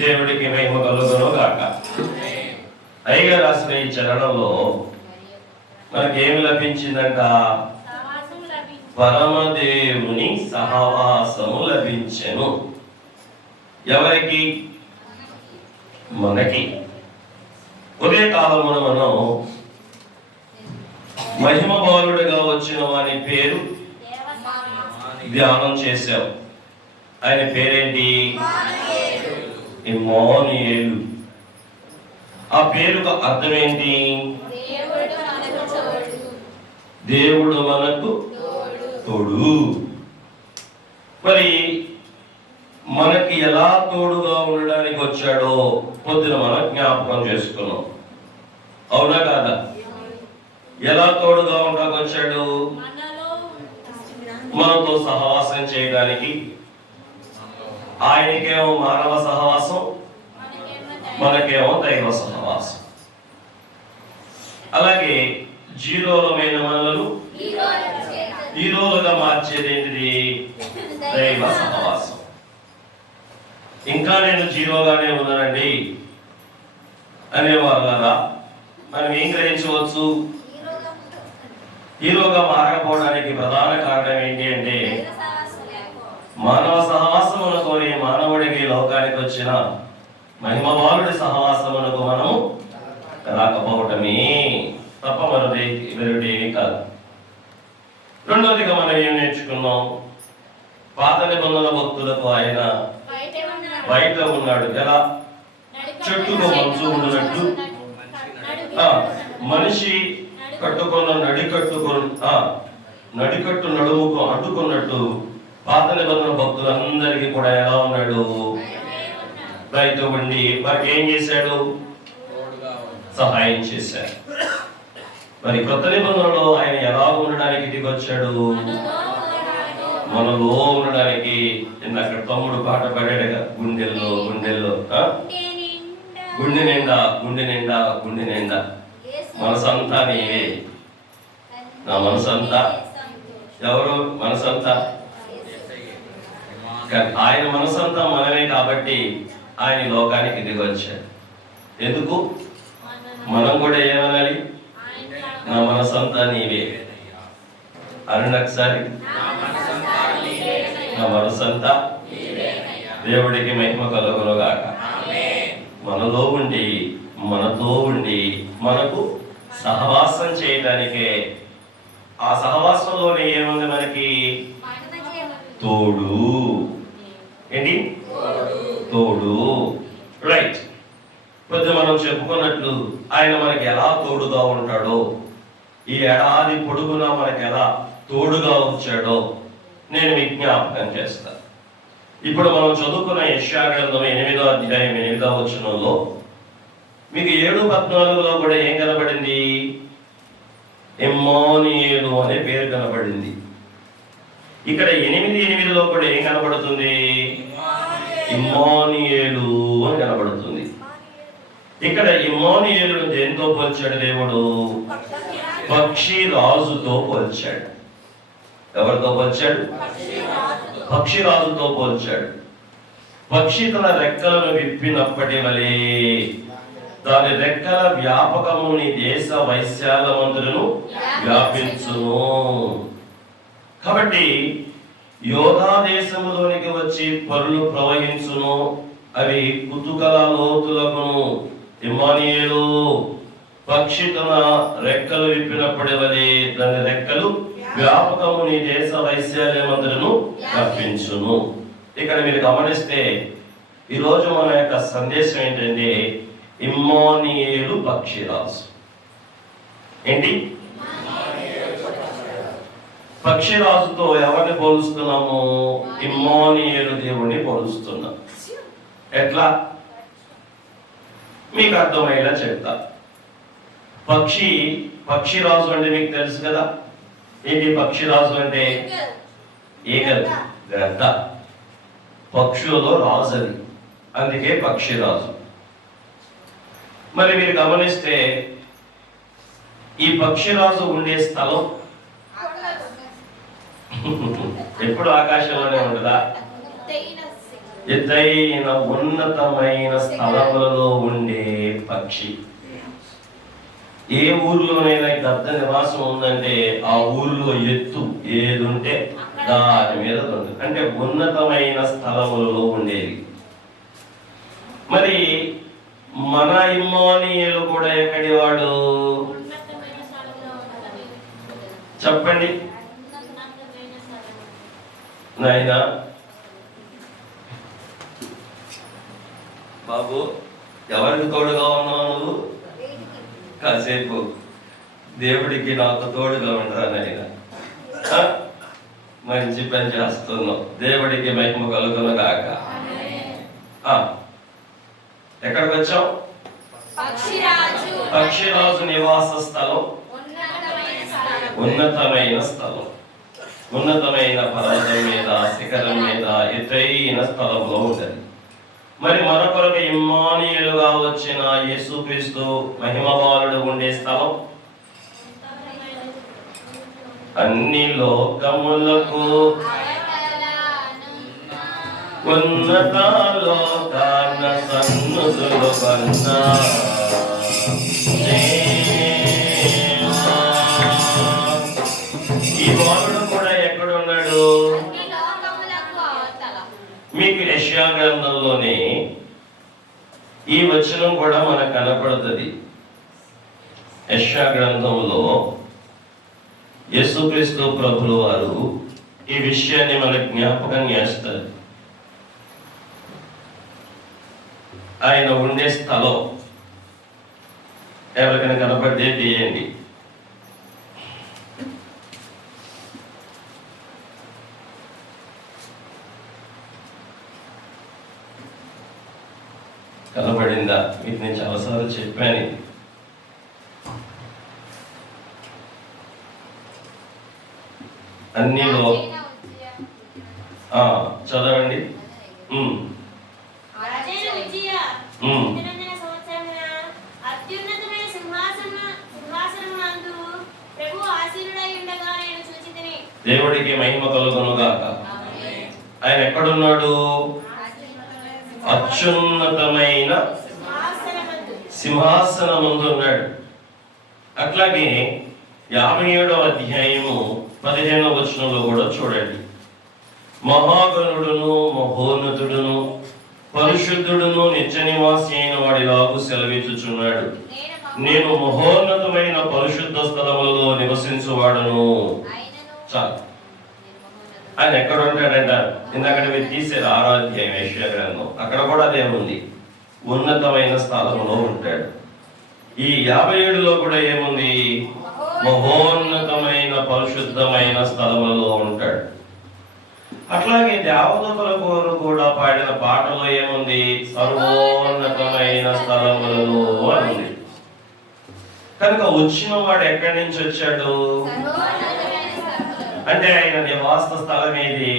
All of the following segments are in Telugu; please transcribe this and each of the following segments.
దేవుడికి మహిమ కలుగును గాక. అయ్యగా రాసిన ఈ చరణంలో మనకేమి లభించిందంట? పరమదేవుని సహవాసము లభించెను. ఎవరికి? మనకి. ఉదయ కాలమున మనం మహిమ బాలుడిగా వచ్చిన వాని పేరు ధ్యానం చేశాం. ఆయన పేరేంటి? ఇమ్మానుయేలు. ఆ పేరుకు అర్థం ఏంటి? దేవుడు మనకు తోడు. మరి మనకి ఎలా తోడుగా ఉండడానికి వచ్చాడో పొద్దున మనం జ్ఞాపకం చేసుకున్నాం. అవునా కాదా? ఎలా తోడుగా ఉండడానికి వచ్చాడు? మనతో సహవాసం చేయడానికి. ఆయనకేమో మానవ సహవాసం, మనకేమో దైవ సహవాసం. అలాగే జీరోలమైన మనలను హీరోలుగా మార్చేది ఏంటిది? దైవ సహవాసం. ఇంకా నేను జీరోగానే ఉన్నానండి అనేవారు కదా, మనం ఏం గ్రహించవచ్చు? హీరోగా మారకపోవడానికి ప్రధాన కారణం ఏంటి అంటే మానవ సహవాసమునకు మానవుడికి లోకానికి వచ్చిన మహిమవానుడి సహవాసమునకు మనం రాకపోవటమే తప్ప మరొకటి కాదు. రెండోదిగా మనం ఏం నేర్చుకున్నాం? పాత నిబంధన భక్తులకు ఆయన బయట ఉన్నాడు. ఎలా? చెట్టుకు మంచు ఉన్నట్టు, మనిషి కట్టుకున్న నడికట్టు నడుముకు అడ్డుకున్నట్టు పాత నిబంధన భక్తులందరికీ కూడా ఎలా ఉన్నాడు? బయట ఉండి వారికి ఏం చేశాడు? సహాయం చేశాడు. మరి కొత్త నిబంధనలో ఆయన ఎలా ఉండడానికి దిగొచ్చాడు? మనలో ఉండడానికి. అక్కడ తమ్ముడు పాట పాడాడుగా, గుండెల్లో గుండెల్లో గుండె నిండా గుండె నిండా గుండె నిండా మనసంతా నీవే. నా మనసంతా ఎవరు? మనసంతా ఆయన మనసంతా మనమే. కాబట్టి ఆయన లోకానికి దిగొచ్చాడు. ఎందుకు? మనం కూడా ఏమనాలి? నా మనసంతా నీవే అని ఒకసారి. నా మనసంతా దేవుడికి మహిమ కలుగును గాక. మనలో ఉండి మనతో ఉండి మనకు సహవాసం చేయడానికే. ఆ సహవాసంలోనే ఏముంది మనకి? తోడు. ఏంటి? తోడు. రైట్. కొద్ది మనం చెప్పుకున్నట్లు ఆయన మనకి ఎలా తోడుగా ఉంటాడో, ఈ ఏడాది పొడుగునా మనకి ఎలా తోడుగా వచ్చాడో నేను మీకు జ్ఞాపకం చేస్తాను. ఇప్పుడు మనం చదువుకున్న యెషయా గ్రంథం 8వ అధ్యాయం 8వ వచనంలో మీకు 7:14లో కూడా ఏం కనబడింది? ఇమ్మానుయేలు అనే పేరు కనబడింది. ఇక్కడ 8:8లో కూడా ఏం కనబడుతుంది? ఇమ్మానుయేలు అని కనబడుతుంది. ఇక్కడ ఇమ్మానుయేలును దేనితో పోల్చాడు దేవుడు? పక్షి రాజుతో పోల్చాడు. ఎవరితో పోల్చాడు? పక్షి రాజుతో పోల్చాడు. పక్షి తన రెక్కలను విప్పినప్పటి వలె దాని రెక్కల వ్యాపకము నీ దేశ వైశాల్యమంతలను వ్యాపించును. కాబట్టి యోధా దేశములోనికి వచ్చి పరులు ప్రవహించును, అవి కుతుకల లోతులకును. ఇమ్మానుయేలు పక్షి తన రెక్కలు విప్పినప్పటి వలె దాని రెక్కలు వ్యాపకము నీ దేశ వైశాల్యమంతలను వ్యాపించును. ఇక్కడ మీరు గమనిస్తే ఈరోజు మన యొక్క సందేశం ఏంటంటే ఇమ్మానుయేలు పక్షిరాజు. ఏంటి? పక్షిరాజుతో ఎవరిని పోలుస్తున్నాము? ఇమ్మానుయేలు దేవుణ్ణి పోలుస్తున్నాం. ఎట్లా? మీకు అర్థమయ్యేలా చెప్తా. పక్షిరాజు అంటే మీకు తెలుసు కదా. ఏంటి పక్షిరాజు అంటే? ఈగల్, గద్ద. పక్షులలో రాజు అది, అందుకే పక్షిరాజు. మరి మీరు గమనిస్తే ఈ పక్షిరాజు ఉండే స్థలం ఎప్పుడు ఆకాశంలోనే ఉండదా? ఎత్తైన ఉన్నతమైన స్థలములలో ఉండే పక్షి. ఏ ఊర్లోనైనా గద్ద నివాసం ఉందంటే ఆ ఊర్లో ఎత్తు ఏది ఉంటే దాని మీద ఉంటుంది, అంటే ఉన్నతమైన స్థలములలో ఉండేది. మరి మన ఇమ్మానుయేలు కూడా ఎక్కడి వాడు చెప్పండి నాయనా? బాబు, ఎవరికి తోడుగా ఉన్నావు నువ్వు? కాసేపు దేవుడికి నాకు తోడుగా ఉండరా నాయన? మంచి పని చేస్తున్నావు. దేవుడికి మహిమ కలుగును గాక. ఎక్కడికి వచ్చాం? పక్షిరాజు నివాస స్థలం, ఉన్నతమైన స్థలం, ఉన్నతమైన పర్వతం మీద, శిఖరం మీద, ఎత్తైన స్థలంలో ఉండదు. మరి మరొకరికి ఇమ్మానుయేలుగా వచ్చిన యేసుక్రీస్తు మహిమబాలుడు ఉండే స్థలం అన్ని లోకములకు ఉన్నత లోకాన సన్నుతులు కన్నా ఈ బాలుడు కూడా ఎక్కడున్నాడు? మీకు యెషయా గ్రంథంలోనే ఈ వచనం కూడా మనకు కనపడుతుంది. యెషయా గ్రంథంలో యేసుక్రీస్తు ప్రభుల వారు ఈ విషయాన్ని మనకు జ్ఞాపకం చేస్తారు. ఆయన ఉండే స్థలం ఎవరికైనా కనపడితే తీయండి. కనబడిందా? మీకు నేను చాలాసార్లు చెప్పాను. అన్నిలో చదవండి. దేవుడికి మహిమ కలుగును గాక. ఆయన ఎక్కడున్నాడు? అత్యున్నతమైన సింహాసనమందు ఉన్నాడు. అట్లాగే 57వ అధ్యాయము 15వ వచనంలో కూడా చూడండి. మహాగణుడును మహోన్నతుడును పరిశుద్ధుడును నిత్య నివాసి అయిన వాడిలాగు సెలవిచ్చుచున్నాడు. నేను మహోన్నతమైన పరిశుద్ధ స్థలములలో నివసించువాడును. చాలు. ఆయన ఎక్కడ ఉంటాడంట? ఇందాక మీరు తీసేది 6వ అధ్యాయం యెషయా గ్రంథం, అక్కడ కూడా అదే ఉంది. ఉన్నతమైన స్థలంలో ఉంటాడు. ఈ 57లో కూడా ఏముంది? మహోన్నతమైన పరిశుద్ధమైన స్థలములలో ఉంటాడు. అట్లాగే దేవదూతల కోరు కూడా పాడిన పాటలో ఏముంది? సర్వోన్నతమైన స్థలములలో అని ఉంది. కనుక వచ్చిన వాడు ఎక్కడి నుంచి వచ్చాడు అంటే ఆయన నివాస స్థలం ఏది?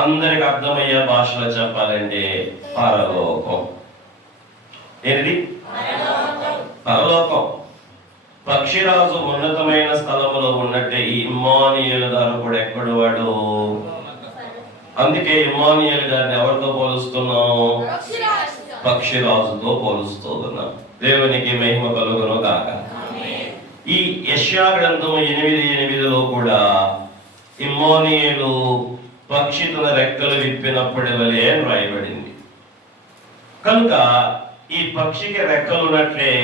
అందరికి అర్థమయ్యే భాషలో చెప్పాలంటే పరలోకం. ఏంటి? పరలోకం. పక్షిరాజు ఉన్నతమైన స్థలములో ఉన్నట్టే ఈ ఇమ్మానుయేలు గారు కూడా ఎక్కడు వాడు. అందుకే ఇమ్మానుయేలు గారిని ఎవరితో పోలుస్తున్నాం? పక్షిరాజుతో పోలుస్తూ ఉన్నాం. దేవునికి మహిమ కలుగును గాక. ఈ యెషయా గ్రంథం 8:8లో కూడా ఇమ్మానుయేలు పక్షి తన రెక్కలు విప్పినప్పటి వలె అని రాయబడింది. కనుక ఈ పక్షికి రెక్కలు ఉన్నట్లే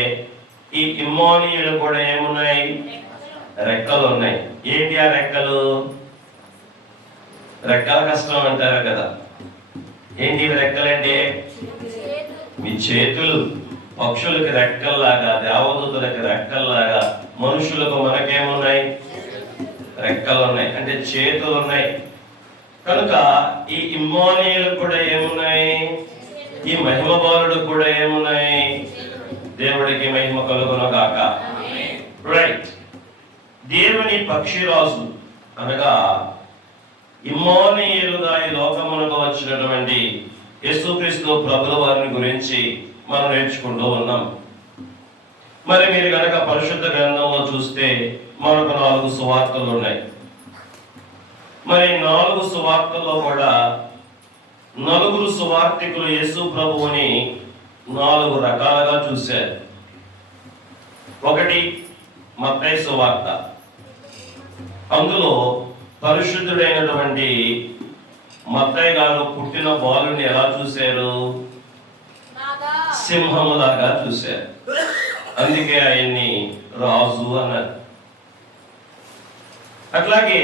ఈ ఇమ్మానుయేలు కూడా ఏమున్నాయి? రెక్కలు ఉన్నాయి. ఏంటి ఆ రెక్కలు? రెక్కల కష్టం అంటారు కదా. ఏంటి రెక్కలంటే? మీ చేతులు. పక్షులకి రెక్కల్లాగా, దేవదూతలకి రెక్కల్లాగా మనుషులకు మనకేమున్నాయి? రెక్కలు ఉన్నాయి, అంటే చేతులు ఉన్నాయి. కనుక ఈ ఇమ్మానుయేలు కూడా ఏమున్నాయి? ఈ మహిమ బాలుడు కూడా ఏమున్నాయి? దేవుడికి మహిమ కలుగును గాక. రైట్. దేవుని పక్షిరాజు అనగా ఇమ్మానుయేలుగా ఈ లోకమునకు వచ్చినటువంటి యేసుక్రీస్తు ప్రభుల వారిని గురించి మనం నేర్చుకుంటూ ఉన్నాం. మరి మీరు కనుక పరిశుద్ధ గ్రంథంలో చూస్తే మనకు 4 సువార్తలు ఉన్నాయి. మరి 4 సువార్తల్లో కూడా నలుగురు సువార్తికులు యేసు ప్రభువుని 4 రకాలుగా చూశారు. ఒకటి మత్తయి సువార్త. అందులో పరిశుద్ధుడైనటువంటి మత్తయి గారు పుట్టిన బాలుని ఎలా చూశారు? సింహములాగా చూశారు. అందుకే ఆయన్ని రాజు అన్నారు. అట్లాగే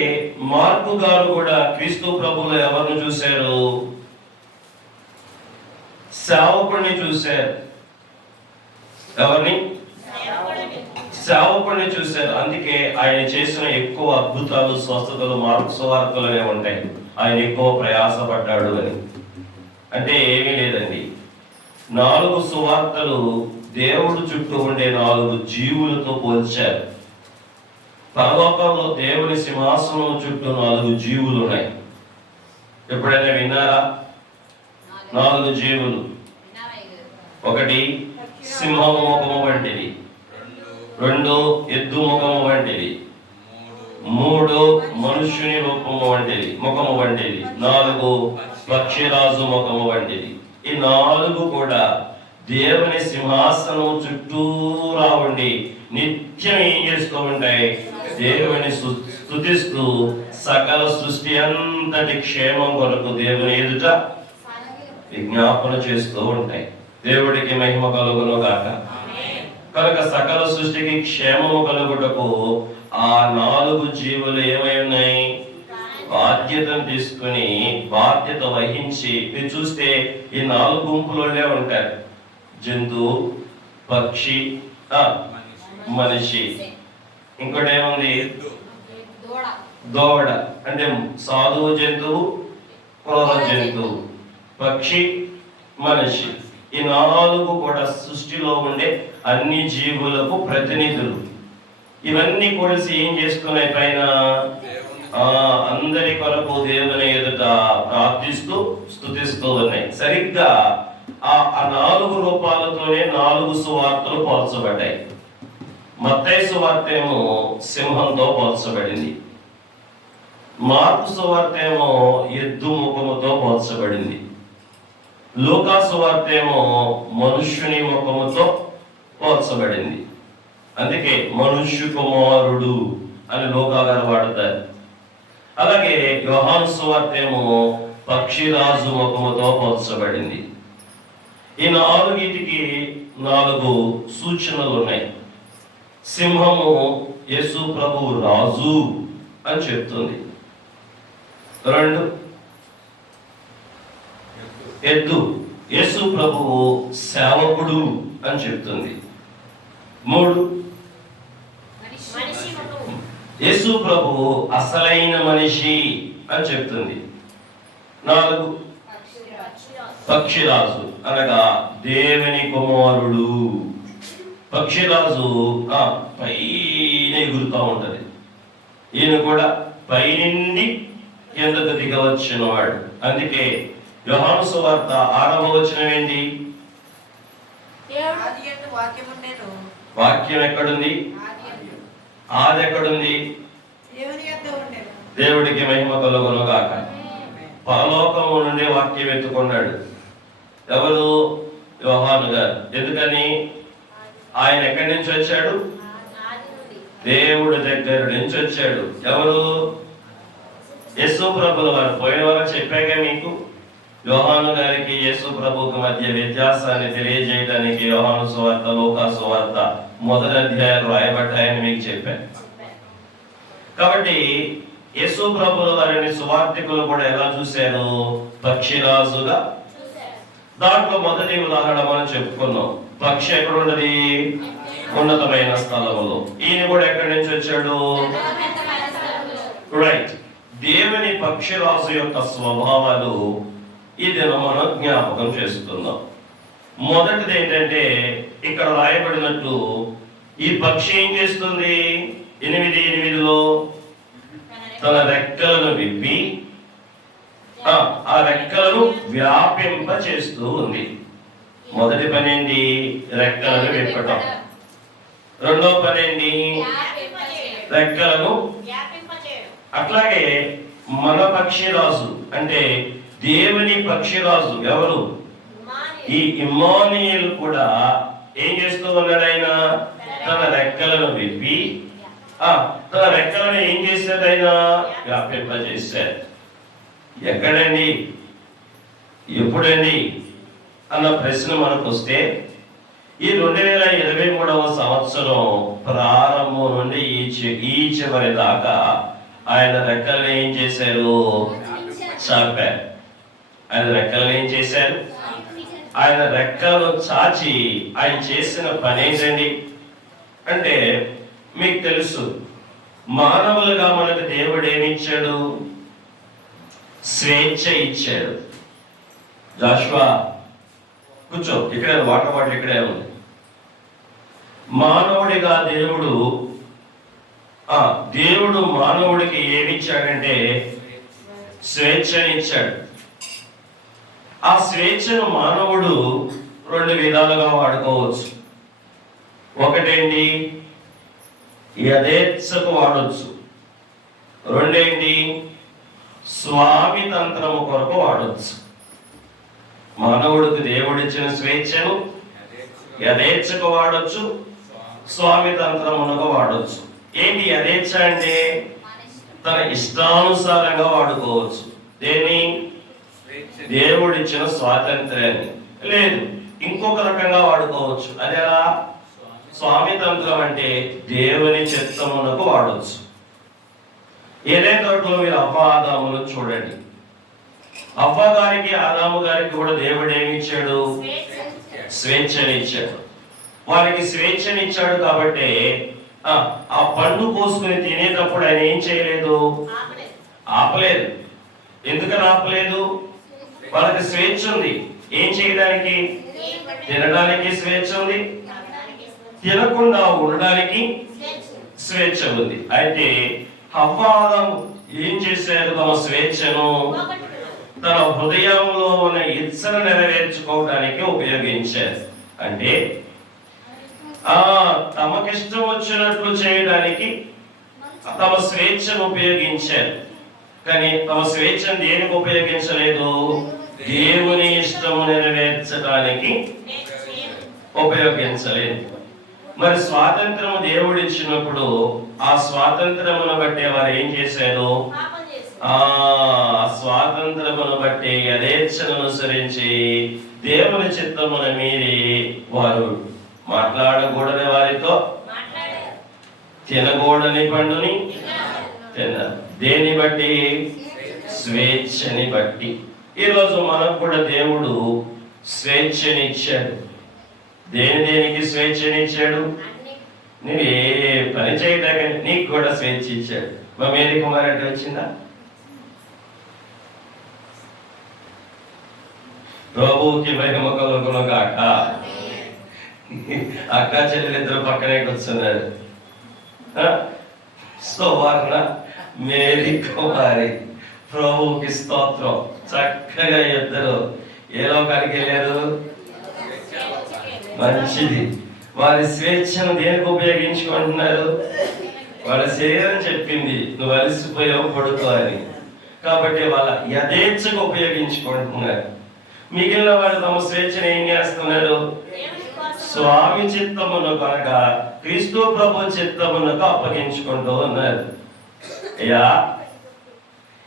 మార్కు గారు కూడా క్రీస్తు ప్రభువులో ఎవరిని చూశారు? సేవకుడిని చూశారు. ఎవరిని? సేవకుడిని చూశారు. అందుకే ఆయన చేసిన ఎక్కువ అద్భుతాలు, స్వస్థతలు మార్కు సువార్తలోనే ఉంటాయి. ఆయన ఎక్కువ ప్రయాసపడ్డాడు అని. అంటే ఏమీ లేదండి, 4 సువార్తలు దేవుడు చుట్టూ ఉండే 4 జీవులతో పోల్చారు. పరలోకంలో దేవుని సింహాసనం చుట్టూ 4 జీవులు ఉన్నాయి. ఎప్పుడైనా విన్నారా? 4 జీవులు. ఒకటి సింహము ముఖము వంటిది, 2 ఎద్దు ముఖము వంటిది, 3 మనుష్యుని రూపము వంటిది, ముఖము వంటిది, 4 పక్షిరాజు ముఖము వంటిది. ఈ 4 కూడా దేవుని సింహాసనం చుట్టూరా ఉండి నిత్యం ఏం చేస్తూ ఉంటాయి? దేవుని స్తుతిస్తూ సకల సృష్టి అంతటి క్షేమం కొరకు దేవుని ఎదుట విజ్ఞాపన చేస్తూ ఉంటాయి. దేవుడికి మహిమ కలుగును గాక. కనుక సకల సృష్టికి క్షేమము కలుగుటకు ఆ 4 జీవులు ఏమై ఉన్నాయి? బాధ్యతను తీసుకుని బాధ్యత వహించి, మీరు చూస్తే ఈ 4 గుంపులోనే ఉంటారు. జంతువు, పక్షి, మనిషి. ఇంకోటి ఏముంది? దూడ. అంటే సాధువు జంతువు, క్రూర జంతువు, పక్షి, మనిషి. ఈ 4 కూడా సృష్టిలో ఉండే అన్ని జీవులకు ప్రతినిధులు. ఇవన్నీ కలిసి ఏం చేస్తున్నాయి? పైన అందరి కొరకు దేవుని ఎదుట ప్రార్థిస్తూ స్తుతిస్తూ ఉన్నాయి. సరిగ్గా ఆ 4 రూపాలతోనే 4 సువార్తలు పోల్చబడ్డాయి. మత్తయి సువార్త ఏమో సింహంతో పోల్చబడింది, మార్కు సువార్త ఏమో ఎద్దు ముఖముతో పోల్చబడింది, లూకా సువార్త ఏమో మనుష్యుని ముఖముతో పోల్చబడింది. అందుకే మనుష్య కుమారుడు అని లూకా గారు వాడతారు. అలాగే యోహాను సువార్త ఏమో పక్షిరాజు ముఖముతో పోల్చబడింది. ఈ 4టికి 4 సూచనలు ఉన్నాయి. సింహము యేసు ప్రభు రాజు అని చెప్తుంది. 2 ఎద్దు యేసు ప్రభువు సేవకుడు అని చెప్తుంది. 3 యేసు ప్రభువు అసలైన మనిషి అని చెప్తుంది. 4 పక్షిరాజు అనగా దేవుని కుమారుడు. పక్షిరాజు పైన ఎగురుతూ ఉంటది. ఈయన కూడా పైనుండి కిందకు దిగవచ్చిన వాడు. అందుకే యోహాను సువార్త 6వ వచనం ఏంటి? వాక్యం ఎక్కడుంది? ఆది ఎక్కడుంది? దేవుడికి మహిమ కలుగును గాక. పరలోకము నుండి వాక్యం ఎత్తుకున్నాడు. ఎవరు? యోహాను గారు. ఎందుకని? ఆయన ఎక్కడి నుంచి వచ్చాడు? దేవుడి దగ్గర నుంచి వచ్చాడు. ఎవరు? యేసు ప్రభుల వారు. పోయిన వారు చెప్పాక మీకు యోహాను గారికి యేసు ప్రభువుకి మధ్య వ్యత్యాసాన్ని తెలియజేయడానికి యోహాను సువార్త, లూకా సువార్త మొదటి అధ్యాయాలు రాయబడ్డాయని మీకు చెప్పాను. కాబట్టి యేసు ప్రభుల వారిని సువార్తికులు కూడా ఎలా చూశారు? పక్షిరాజుగా. దాంట్లో మొదటి ఉదాహరణ మనం చెప్పుకున్నాం. పక్షి ఎక్కడ ఉన్నది? ఉన్నతమైన స్థలంలో. ఈయన కూడా ఎక్కడి నుంచి వచ్చాడు? రైట్. దేవుని పక్షిరాజు యొక్క స్వభావాలు ఈ దినం మనం జ్ఞాపకం చేసుకుందాం. మొదటిది ఏంటంటే, ఇక్కడ రాయబడినట్లు ఈ పక్షి ఏం చేస్తుంది? 8:8లో తన రెక్కలను విప్పి ఆ రెక్కలను వ్యాపింప చేస్తూ ఉంది. మొదటి పని ఏంటి? రెక్కలను విప్పటం. రెండో పని ఏంటి? రెక్కలను. అట్లాగే మన పక్షిరాజు అంటే దేవుని పక్షిరాజు ఎవరు? ఈ ఇమ్మానుయేలు కూడా ఏం చేస్తూ ఉన్నాడు? ఆయన తన రెక్కలను విప్పి తన రెక్కలను ఏం చేశాడు? ఆయన వ్యాపింపజేశాడు. ఎక్కడండి, ఎప్పుడండి అన్న ప్రశ్న మనకు వస్తే ఈ 2023వ సంవత్సరం ప్రారంభం నుండి ఈ చివరి దాకా ఆయన రెక్కలను ఏం చేశారు? చాపారు. ఆయన రెక్కలను ఏం చేశారు? ఆయన రెక్కలను చాచి ఆయన చేసిన పని ఏంటండి అంటే, మీకు తెలుసు, మానవులుగా మనకు దేవుడు ఏమిచ్చాడు? స్వేచ్ఛ ఇచ్చాడు. జాషువా కూర్చో, ఇక్కడే వాటర్ బాటిల్ ఇక్కడే ఉంది. మానవుడిగా దేవుడు మానవుడికి ఏమిచ్చాడంటే స్వేచ్ఛనిచ్చాడు. ఆ స్వేచ్ఛను మానవుడు 2 విధాలుగా వాడుకోవచ్చు. ఒకటేంటి, యథేచ్ఛకు వాడొచ్చు. రెండేంటి, స్వామితంత్రము కొరకు వాడొచ్చు. మానవుడికి దేవుడిచ్చిన స్వేచ్ఛను యథేచ్ఛకు వాడొచ్చు, స్వామితంత్రమునకు వాడొచ్చు. ఏంటి యథేచ్ఛ అంటే? తన ఇష్టానుసారంగా వాడుకోవచ్చు. దేన్ని? దేవుడిచ్చిన స్వాతంత్ర్యాన్ని. లేదు, ఇంకొక రకంగా వాడుకోవచ్చు. అది ఎలా? స్వామితంత్రం అంటే దేవుని చిత్తమునకు వాడవచ్చు. ఏదైనా తోటలో మీరు అవ్వ ఆదాములు చూడండి. అవ్వ గారికి ఆదాము గారికి కూడా దేవుడు ఏమిచ్చాడు? స్వేచ్ఛనిచ్చాడు. వారికి స్వేచ్ఛనిచ్చాడు కాబట్టి ఆ పండు కోసుకుని తినేటప్పుడు ఆయన ఏం చేయలేదు? ఆపలేదు. ఎందుకని ఆపలేదు? వాళ్ళకి స్వేచ్ఛ ఉంది. ఏం చేయడానికి? తినడానికి స్వేచ్ఛ ఉంది, తినకుండా ఉండడానికి స్వేచ్ఛ ఉంది. అయితే హవ్వ ఆదాము ఏం చేశారు? తమ స్వేచ్ఛను తన హృదయంలో ఉన్న ఇచ్చను నెరవేర్చుకోవడానికి ఉపయోగించారు. అంటే తమకిష్టం వచ్చినట్లు చేయడానికి తమ స్వేచ్ఛను ఉపయోగించారు. కానీ తమ స్వేచ్ఛను దేనికి ఉపయోగించలేదు? దేవుని ఇష్టము నెరవేర్చడానికి ఉపయోగించలేదు. మరి స్వాతంత్రము దేవుడు ఇచ్చినప్పుడు ఆ స్వాతంత్రమును బట్టి వారు ఏం చేశారు? స్వాతంత్రమును బట్టి యథేచ్ఛను అనుసరించి దేవుని చిత్తమును మీరి వారు మాట్లాడకూడని వారితో తినకూడని పండుని తిన్నారు. దేన్ని బట్టి? స్వేచ్ఛని బట్టి. ఈరోజు మనకు కూడా దేవుడు స్వేచ్ఛనిచ్చాడు. దేనికి స్వేచ్ఛనిచ్చాడు? నువ్వు ఏ పని చేయడానికి నీకు కూడా స్వేచ్ఛ ఇచ్చాడు. మా మేరీ కుమార్ అంటే వచ్చిందా? ప్రభువుకి మహిమ కలుగును గాక. అక్క చెల్లెలిద్దరు పక్కనే కూర్చున్నారు. సువర్ణ, మేరీ కుమారి, ప్రభువుకి స్తోత్రం. చక్కగా ఇద్దరు ఏ లోకానికి వెళ్ళారు? మంచిది. వారి స్వేచ్ఛను దేనికి ఉపయోగించుకుంటున్నారు? వాళ్ళ శరీరం చెప్పింది నువ్వు అలసిపోయావు, పడుకో అని. కాబట్టి వాళ్ళ యథేచ్ఛకు ఉపయోగించుకుంటున్నారు. మిగిలిన వాళ్ళు తమ స్వేచ్ఛను ఏం చేస్తున్నారు? స్వామి చిత్తమును కనుక క్రీస్తు ప్రభు చిత్తమునకు అప్పగించుకుంటూ ఉన్నారు. అయ్యా,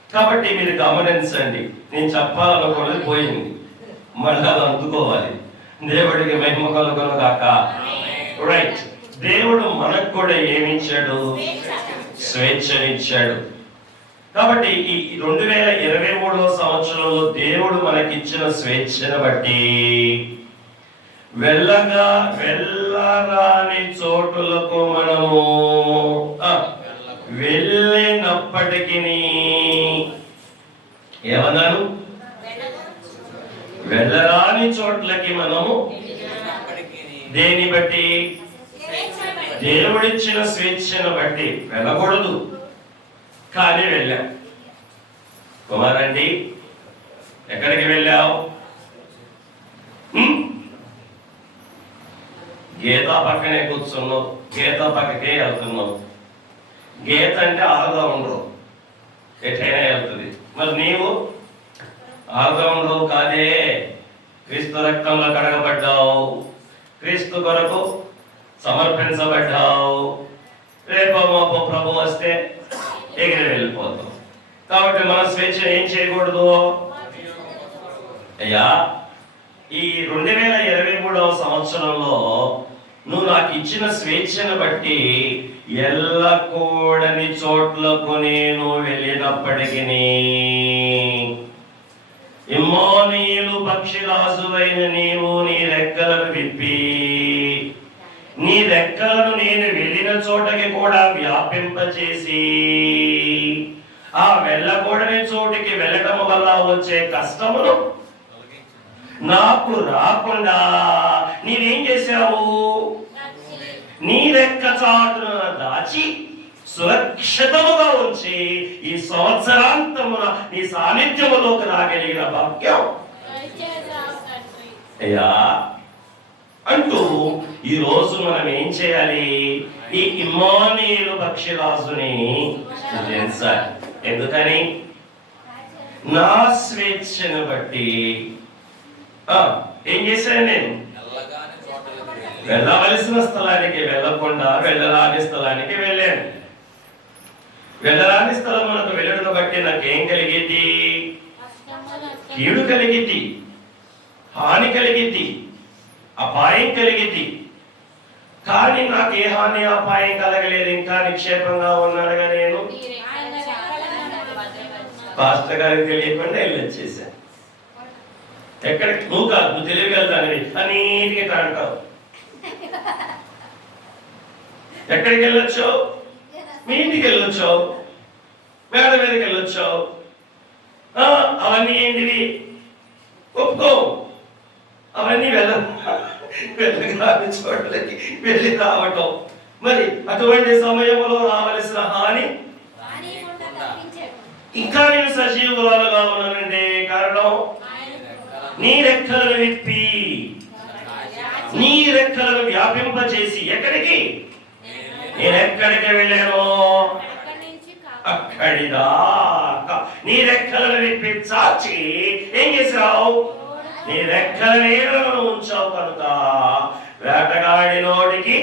కాబట్టి మీరు గమనించండి, నేను చెప్పాలనుకున్నది పోయింది, మళ్ళీ అది అందుకోవాలి. దేవుడికి మహిమ కలుగును గాక. రైట్. దేవుడు మనకు కూడా ఏమిచ్చాడు? స్వేచ్ఛనిచ్చాడు. కాబట్టి ఈ 2023వ సంవత్సరంలో దేవుడు మనకిచ్చిన స్వేచ్ఛను బట్టి వెళ్ళరాని చోటులకు మనము వెళ్ళినప్పటికీ ఏమన్నాను? వెళ్ళరాని చోట్లకి మనము దేని బట్టి? దేవుడిచ్చిన స్వేచ్ఛను బట్టి వెళ్ళకూడదు, కానీ వెళ్ళాం. కుమారండి, ఎక్కడికి వెళ్ళావు? గీత పక్కనే కూర్చున్నావు, గీత పక్కకే వెళ్తున్నావు. గీత అంటే ఆరుగా ఉండవు. ఎటైనా వెళ్తుంది. మరి నీవు ఆల్రౌండర్ కాదే, క్రీస్తు రక్తంలో కడగబడ్డావు, క్రీస్తు కొరకు సమర్పించబడ్డావు. రేపో మాపో ప్రభు వస్తే ఎగిరి వెళ్ళిపోతాం. కాబట్టి మన స్వేచ్ఛ ఏం చేయకూడదు. అయ్యా, ఈ 2023వ సంవత్సరంలో నువ్వు నాకు ఇచ్చిన స్వేచ్ఛను బట్టి ఎల్లకూడని చోట్లకు నేను వెళ్ళినప్పటికీ, ఇమ్మానుయేలు పక్షిరాజువైన నీవు నీ రెక్కలను విప్పి నీ రెక్కలను నేను వెళ్ళిన చోటకి కూడా వ్యాపింపచేసి ఆ వెళ్ళకూడని చోటికి వెళ్ళటం వల్ల వచ్చే కష్టమును నాకు రాకుండా నీవేం చేశావు? నీ రెక్క చాటున దాచి సురక్షితముగా ఉంచి ఈ సంవత్సరాంతమున నీ సాన్నిధ్యములోకి రాగలిగిన భాగ్యం అయ్యా అంటూ ఈ రోజు మనం ఏం చేయాలి? ఈ ఇమ్మానుయేలు పక్షిరాజుని స్తుతించాలి. ఎందుకని? నా స్వేచ్ఛను బట్టి ఏం చేశాను? నేను వెళ్ళవలసిన స్థలానికి వెళ్ళకుండా వెళ్ళరాని స్థలానికి వెళ్ళాను. వెళ్ళరాని స్థలమునకు వెళ్ళడం బట్టి నాకేం కలిగింది? కీడు కలిగింది, హాని కలిగింది, అపాయం కలిగింది. కానీ నాకు ఏ హాని అపాయం కలగలేదు. ఇంకా నిక్షేపంగా ఉన్నాడుగా నేను. పాస్టర్ గారికి తెలియకుండా వెళ్ళి వచ్చేసాను. ఎక్కడికి? నువ్వు కాదు, నువ్వు తెలియగలుగుతానివి అన్నిటికీ అంటావు. ఎక్కడికి వెళ్ళొచ్చు? మీ ఇంటికి వెళ్ళొచ్చు, మేడ మీదకి వెళ్ళొచ్చు. అవన్నీ ఏంటివి? ఒప్పుకో. అవన్నీ వెళ్ళగాని చోట్లకి వెళ్ళి రావటం. మరి అటువంటి సమయంలో రావలసిన హాని ఇంకా నేను సజీవురాలుగా ఉన్నానంటే కారణం నీ రెక్కలను విప్పి నీ రెక్కలను వ్యాపింపచేసి. ఎక్కడికి? నేను ఎక్కడికి వెళ్ళాను అక్కడి దాకా నీ రెక్కలను విప్పి చాచి ఏం చేసావు? నీ రెక్కల నీడలను ఉంచావు కనుక వేటగాడి నోటికి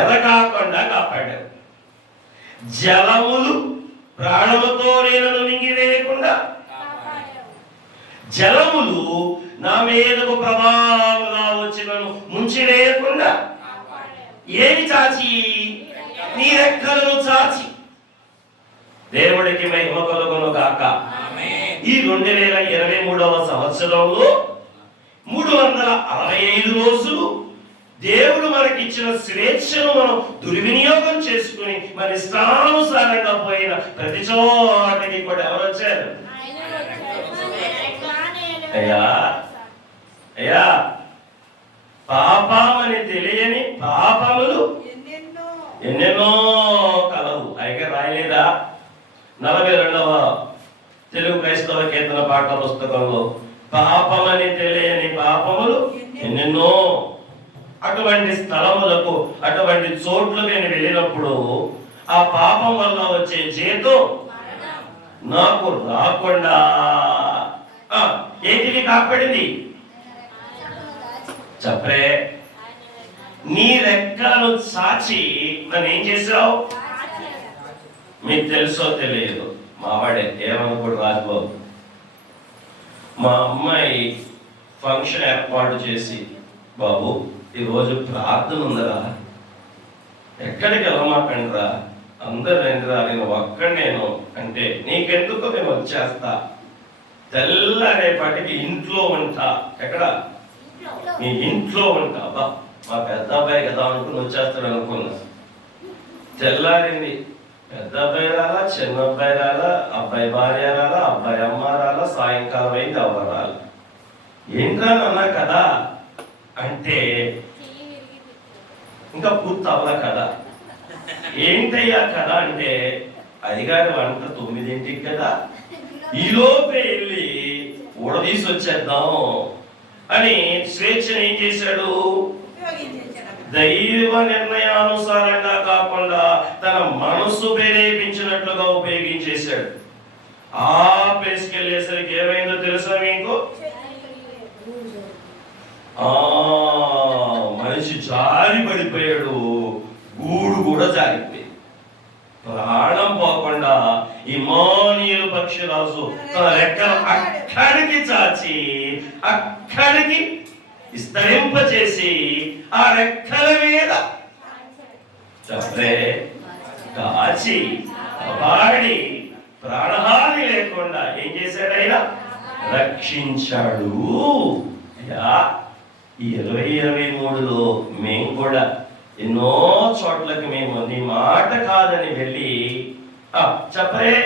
ఎద కాకుండా కాపాడావు. జలములు ప్రాణముతో నీళ్లను మింగివేయకుండా, జలములు నా మీదకు ప్రభావంగా వచ్చి నన్ను ముంచివేయకుండా ఏమి చాచి? నీ రెక్కలను చాచి. దేవుడికి మహిమ కలుగును గాక. ఈ 2023వ సంవత్సరంలో 365 రోజులు దేవుడు మనకిచ్చిన స్వేచ్ఛను మనం దుర్వినియోగం చేసుకుని మన ఇష్టానుసారంగా పోయిన ప్రతి చోటకి కూడా ఎవరు వచ్చారు? అయ్యా అయ్యా, పాపమని తెలియని పాపములు ఎన్నెన్నో కలవు. అయితే రాయలేదా? 42వ తెలుగు క్రైస్తవ కీర్తన పాఠ పుస్తకంలో పాపమని తెలియని పాపములు ఎన్నెన్నో. అటువంటి స్థలములకు, అటువంటి చోట్ల నేను వెళ్ళినప్పుడు ఆ పాపం వల్ల వచ్చే జీతం నాకు రాకుండా ఏటికి కాపాడింది? చెప్పే. నీ రెక్కలను చాచి నన్ను ఏం చేసావు? మీకు తెలుసో తెలియదు, మావాడే ఏమనుకోడు రాజుబాబు. మా అమ్మాయి ఫంక్షన్ ఏర్పాటు చేసి, బాబు ఈరోజు ప్రార్థన ఉందరా, ఎక్కడికి వెళ్ళమాకండిరా, అందరు రండిరా, నేను ఒక్కడి నేను అంటే, నీకెందుకు నేను వచ్చేస్తా, తెల్లరేపటికి ఇంట్లో ఉంటా. ఎక్కడ? నీ ఇంట్లో ఉంటా. బా మా పెద్ద అబ్బాయి కదా అనుకుని వచ్చేస్తాడు అనుకున్నా. తెల్లారింది, పెద్ద అబ్బాయి రాలా, చిన్న అబ్బాయి రాలా, అబ్బాయి భార్య రాలా, అబ్బాయి అమ్మ రాలా, సాయంకాలం అయింది ఎవరు రాలా. ఏంట్రా నాన్న కదా అంటే ఇంకా పూర్తి అవ్వలా కదా. ఏంటయ్యా కదా అంటే, అదిగారి వంట 9ంటికి కదా, ఈలోపే వెళ్ళి ఊడదీసి వచ్చేద్దాం అని స్వేచ్ఛను ఏం చేశాడు? దైవ నిర్ణయానుసారంగా కాకుండా తన మనసు ప్రేరేపించిన వచ్చినట్లుగా ఉపయోగించేశాడు. ఆ ప్లేస్కి వెళ్ళేసరికి ఏమైందో తెలుసా మీకు? మనిషి జారి పడిపోయాడు, గూడు కూడా జారిపోయింది. ప్రాణం పోకుండా ఇమానియేలు పక్షిరాజు తన రెక్కలు అక్కడికి చాచి అక్కడికి విస్తరింపచేసి ఆ రెక్కల మీద కాచి కాపాడి ప్రాణహాని లేకుండా ఏం చేశాడు? ఆయన రక్షించాడు. ఈ 2023లో మేము కూడా ఎన్నో చోట్లకి మేము నీ మాట కాదని వెళ్ళి చెప్పరే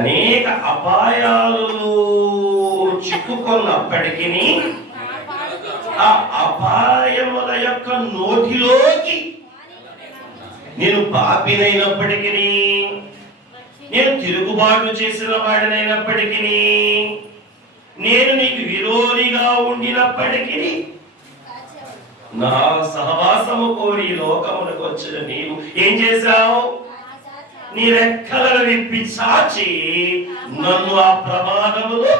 అనేక అపాయాలు చిక్కుకున్నప్పటికీ ఆ అపాయముల యొక్క నోటిలోకి నేను పాపినైనప్పటికీ, నేను తిరుగుబాటు చేసిన వాడినైనప్పటికీ, నేను నీకు విరోధిగా ఉండినప్పటికీ, నా సహవాసము కోరి లోకములకు వచ్చిన నీవు ఏం చేశావు? నీ రెక్కలను విప్పి చాచి నన్ను ఆ ప్రమాదములో.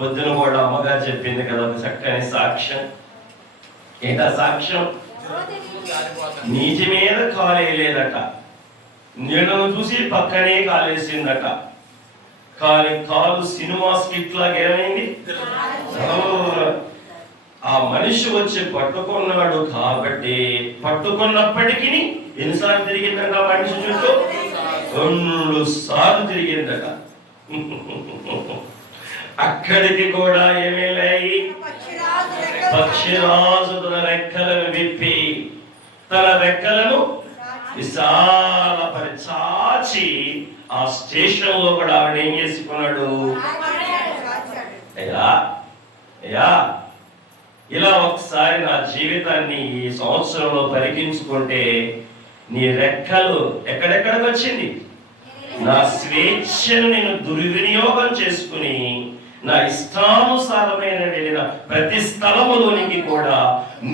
పొద్దున కూడా అమ్మగారు చెప్పింది కదా ఒక చక్కని సాక్ష్యం. ఏంటా సాక్ష్యం? నీటి మీద కాలేయలేదట, నీళ్ళను చూసి పక్కనే కాలేసిందట. కాలు సినిమా స్కిట్ లాగా ఏమైంది? ఆ మనిషి వచ్చి పట్టుకున్నాడు కాబట్టి, పట్టుకున్నప్పటికీ ఎన్నిసార్లు తిరిగిందట మనిషి చుట్టూ? 2 సార్లు తిరిగిందట. అక్కడికి కూడా ఏమేలాయి? పక్షిరాజు తన రెక్కలను విప్పి తన రెక్కలను విశాలపరి చాచి ఆ స్టేషన్ లో కూడా ఆవిడ ఏం చేసుకున్నాడు? అయ్యా ఇలా ఒకసారి నా జీవితాన్ని ఈ సంవత్సరంలో పరికించుకుంటే నీ రెక్కలు ఎక్కడెక్కడికి వచ్చింది? నా స్వేచ్ఛను నేను దుర్వినియోగం చేసుకుని నా ఇష్టానుసారమైన వెళ్ళిన ప్రతి స్థలములోనికి కూడా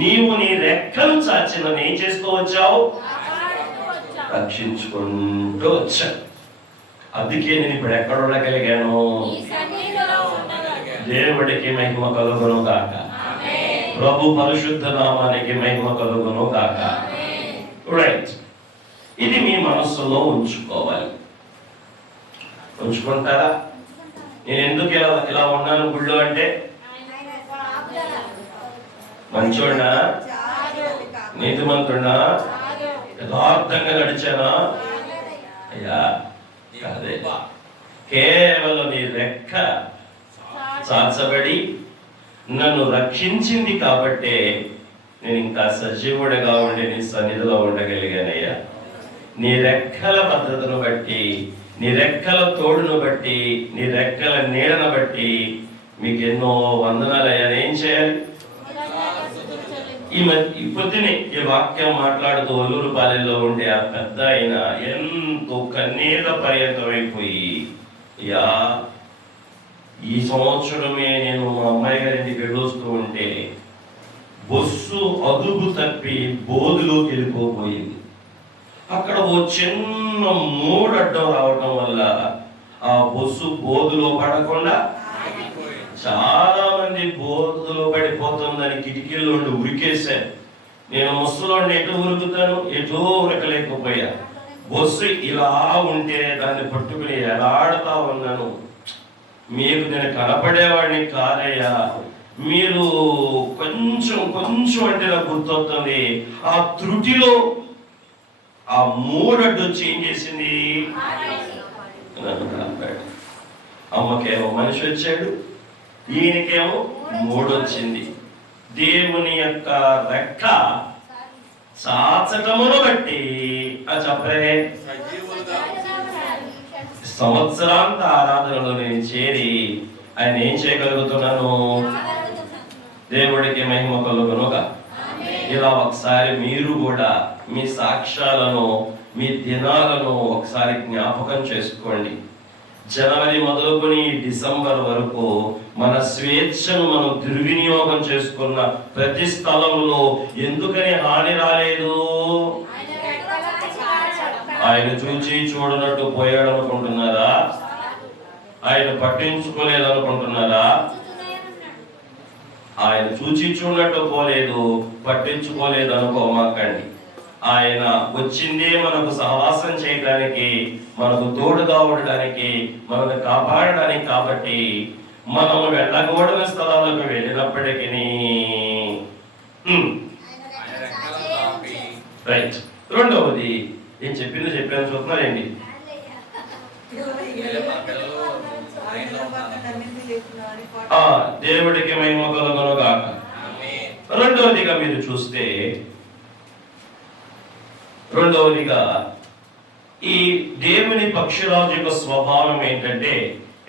నీవు నీ రెక్కలు చాచి నన్ను ఏం చేసుకోవచ్చావు? రక్షించుకుంటూ వచ్చా. అందుకే నేను ఇప్పుడు ఎక్కడ ఉండగలిగాను? దేవుడికి మహిమ కలుగును గాక. ప్రభు పరిశుద్ధ నామానికి మహిమ కలుగును గాక. రైట్, ఇది మీ మనస్సులో ఉంచుకోవాలి. ఉంచుకుంటారా? నేను ఎందుకు ఇలా ఉన్నాను గుళ్ళో అంటే? మంచోడ్నా? నీతిమంతుడినా? యథార్థంగా నడిచానా? అయ్యా కాదే, కేవలం నీ రెక్క చాచబడి నన్ను రక్షించింది కాబట్టే నేను ఇంకా సజీవుడిగా ఉండి నీ సన్నిధిలో ఉండగలిగానయ్యా. నీ రెక్కల భద్రతను బట్టి, నీ రెక్కల తోడును బట్టి, నీ రెక్కల నీడను బట్టి మీకు ఎన్నో వందనాలయ్యా. ఏం చేయాలి? ఈ పొద్దునే ఈ వాక్యం మాట్లాడుతూ ఒల్లూరుపాలెంలో ఉండే ఆ పెద్ద ఆయన ఎంతో కన్నీళ్ళ పర్యంతమైపోయి, యా ఈ సంవత్సరమే నేను మా అమ్మాయి గారింటికి వెళ్ళొస్తూ ఉంటే బస్సు అదుపు తప్పి బోధులోకి వెళ్ళిపోయింది. అక్కడ ఓ చిన్న మూడడ్డం రావటం వల్ల ఆ బస్సు బోధులో పడకుండా చాలా మంది బోధులో పడిపోతుందని కిటికీల్లో ఉండి ఉరికేశాను. నేను ముసలోని ఎటు ఉరుకుతాను, ఎటో ఉరకలేకపోయా. బస్సు ఇలా ఉంటే దాన్ని పట్టుకుని ఎలాడుతా ఉన్నాను. మీకు నేను కనపడేవాడిని కాదయ్యా. మీరు కొంచెం అంటే నాకు గుర్తొస్తుంది, ఆ త్రుటిలో ఆ మూడడ్డు వచ్చి ఏం చేసింది? అమ్మకేమో మనిషి వచ్చాడు, ఈయనకేమో మూడొచ్చింది. దేవుని యొక్క రెక్క చాచటమును బట్టి చెప్పరే సంవత్సరాంత ఆరాధనలో నేను చేరి ఆయన ఏం చేయగలుగుతున్నాను? దేవుడికి మహిమ కలుగునుగా. ఇలా ఒకసారి మీరు కూడా మీ సాక్ష్యాలను, మీ దినాలను ఒకసారి జ్ఞాపకం చేసుకోండి. జనవరి మొదలుకొని డిసెంబర్ వరకు మన స్వేచ్ఛను మనం దుర్వినియోగం చేసుకున్న ప్రతి స్థలంలో ఎందుకని హాని రాలేదు? ఆయన చూచి చూడనట్టు పోయాడు అనుకుంటున్నారా? ఆయన పట్టించుకోలేదు అనుకుంటున్నారా? ఆయన చూచి చూడనట్టు పోలేదు, పట్టించుకోలేదు అనుకోమాకండి. ఆయన వచ్చిందే మనకు సహవాసం చేయడానికి, మనకు తోడుగా ఉండడానికి, మనల్ని కాపాడడానికి. కాబట్టి మనము వెళ్ళకూడని స్థలాలకు వెళ్ళినప్పటికీ రైట్. రెండవది నేను చెప్పాను చూస్తున్నారండి. దేవుడికి మహిమ కలుగును గాక. రెండవదిగా మీరు చూస్తే, రెండవదిగా ఈ దేవుని పక్షిరాజు యొక్క స్వభావం ఏంటంటే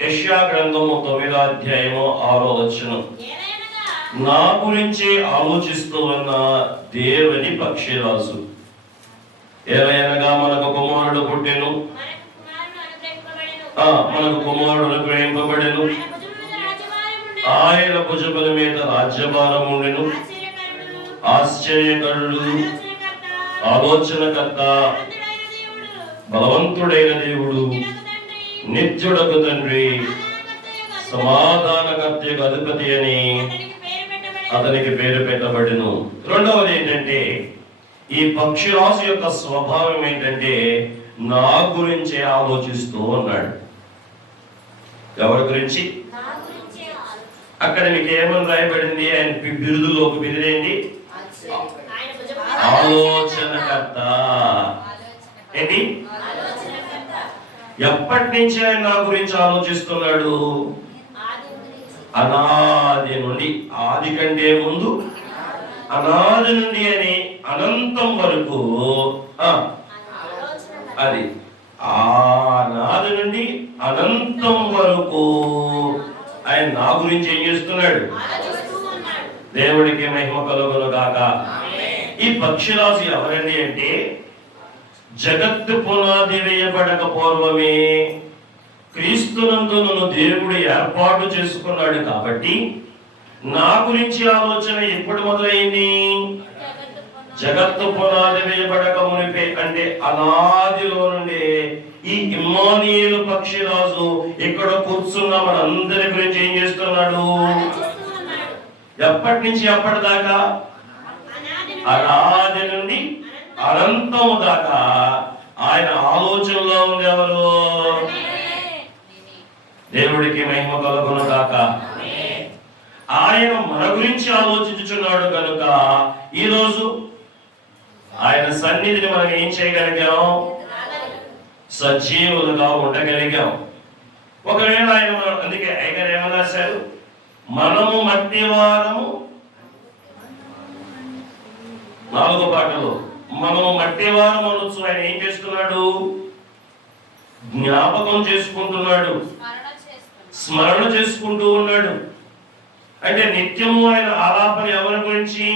యెషయా గ్రంథము 9వ అధ్యాయము 6వ వచనం, నా గురించి ఆలోచిస్తూ ఉన్న దేవుని పక్షిరాజు. ఏలయనగా మనకు కుమారుడు పుట్టెను, మనకు కుమారుడు అనుగ్రహింపబడెను, ఆయన భుజముల మీద రాజ్యభారం ఉండెను, ఆశ్చర్యకరుడు, ఆలోచనకర్త, బలవంతుడైన దేవుడు, నిత్యుడకు తండ్రి, సమాధానకర్తకు అధిపతి అని అతనికి పేరు పెట్టబడెను. రెండవది ఏంటంటే ఈ పక్షిరాజు యొక్క స్వభావం ఏంటంటే నా గురించి ఆలోచిస్తూ ఉన్నాడు. ఎవరి గురించి? అక్కడ మీకు ఏమని రాయబడింది? ఆయన బిరుదులో ఒక బిరుదేంటి? ఆలోచనకర్త. ఏంటి? ఎప్పటి నుంచి ఆయన నా గురించి ఆలోచిస్తున్నాడు? అనాది నుండి. ఆది కంటే ముందు, అనాది నుండి అని అనంతం వరకు. అది ఆనాది నుండి అనంతం వరకు ఆయన నా గురించి ఏం చేస్తున్నాడు? దేవుడికి మహిమ కలుగును గాక. ఈ పక్షిరాజు ఎవరండి అంటే జగత్తు పునాది వేయబడక పూర్వమే క్రీస్తునందు నన్ను దేవుడు ఏర్పాటు చేసుకున్నాడు. కాబట్టి నా గురించి ఆలోచన ఎప్పుడు మొదలైంది? జగత్తు పునాది వేయబడక మునిపే, అంటే అనాదిలో నుండి ఈ ఇమ్మానుయేలు పక్షిరాజు ఇక్కడ కూర్చున్న మనందరి గురించి ఏం చేస్తున్నాడు? ఎప్పటి నుంచి ఎప్పటిదాకా? అనాది నుండి అనంతం దాకా ఆయన ఆలోచనలో ఉంది. ఎవరు? దేవుడికి మహిమ కలుగును గాక. ఆయన మన గురించి ఆలోచించుచున్నాడు కనుక ఈరోజు ఆయన సన్నిధిని మనం ఏం చేయగలిగాం? సజీవులుగా ఉండగలిగాం. ఒకవేళ ఆయన, అందుకే ఆయన ఏమని రాశారు? మనము మట్టి వారము, 4వ పాటలో మనము మట్టి వారం అనొచ్చు. ఆయన ఏం చేస్తున్నాడు? జ్ఞాపకం చేసుకుంటున్నాడు, స్మరణ చేసుకుంటూ ఉన్నాడు. అంటే నిత్యము ఆయన ఆలాపన ఎవరి గురించి?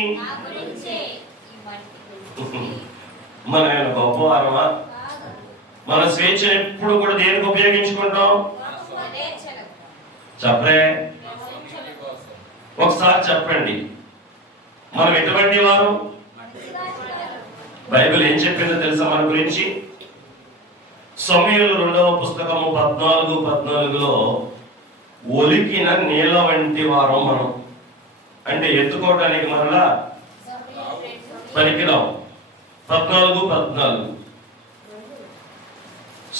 మన గొప్పవారమా? మన స్వేచ్ఛ ఎప్పుడు కూడా దేనికి ఉపయోగించుకుంటాం? చెప్పలే, ఒకసారి చెప్పండి. మనం ఎటువంటి వారు? బైబిల్ ఏం చెప్పిందో తెలుసా మన గురించి? సమూయేలు 2వ పుస్తకము 14:14లో ఒలికిన నీళ్ళ వంటి వారం మనం. అంటే ఎత్తుకోవటానికి మరలా పనికిరాం. 14:14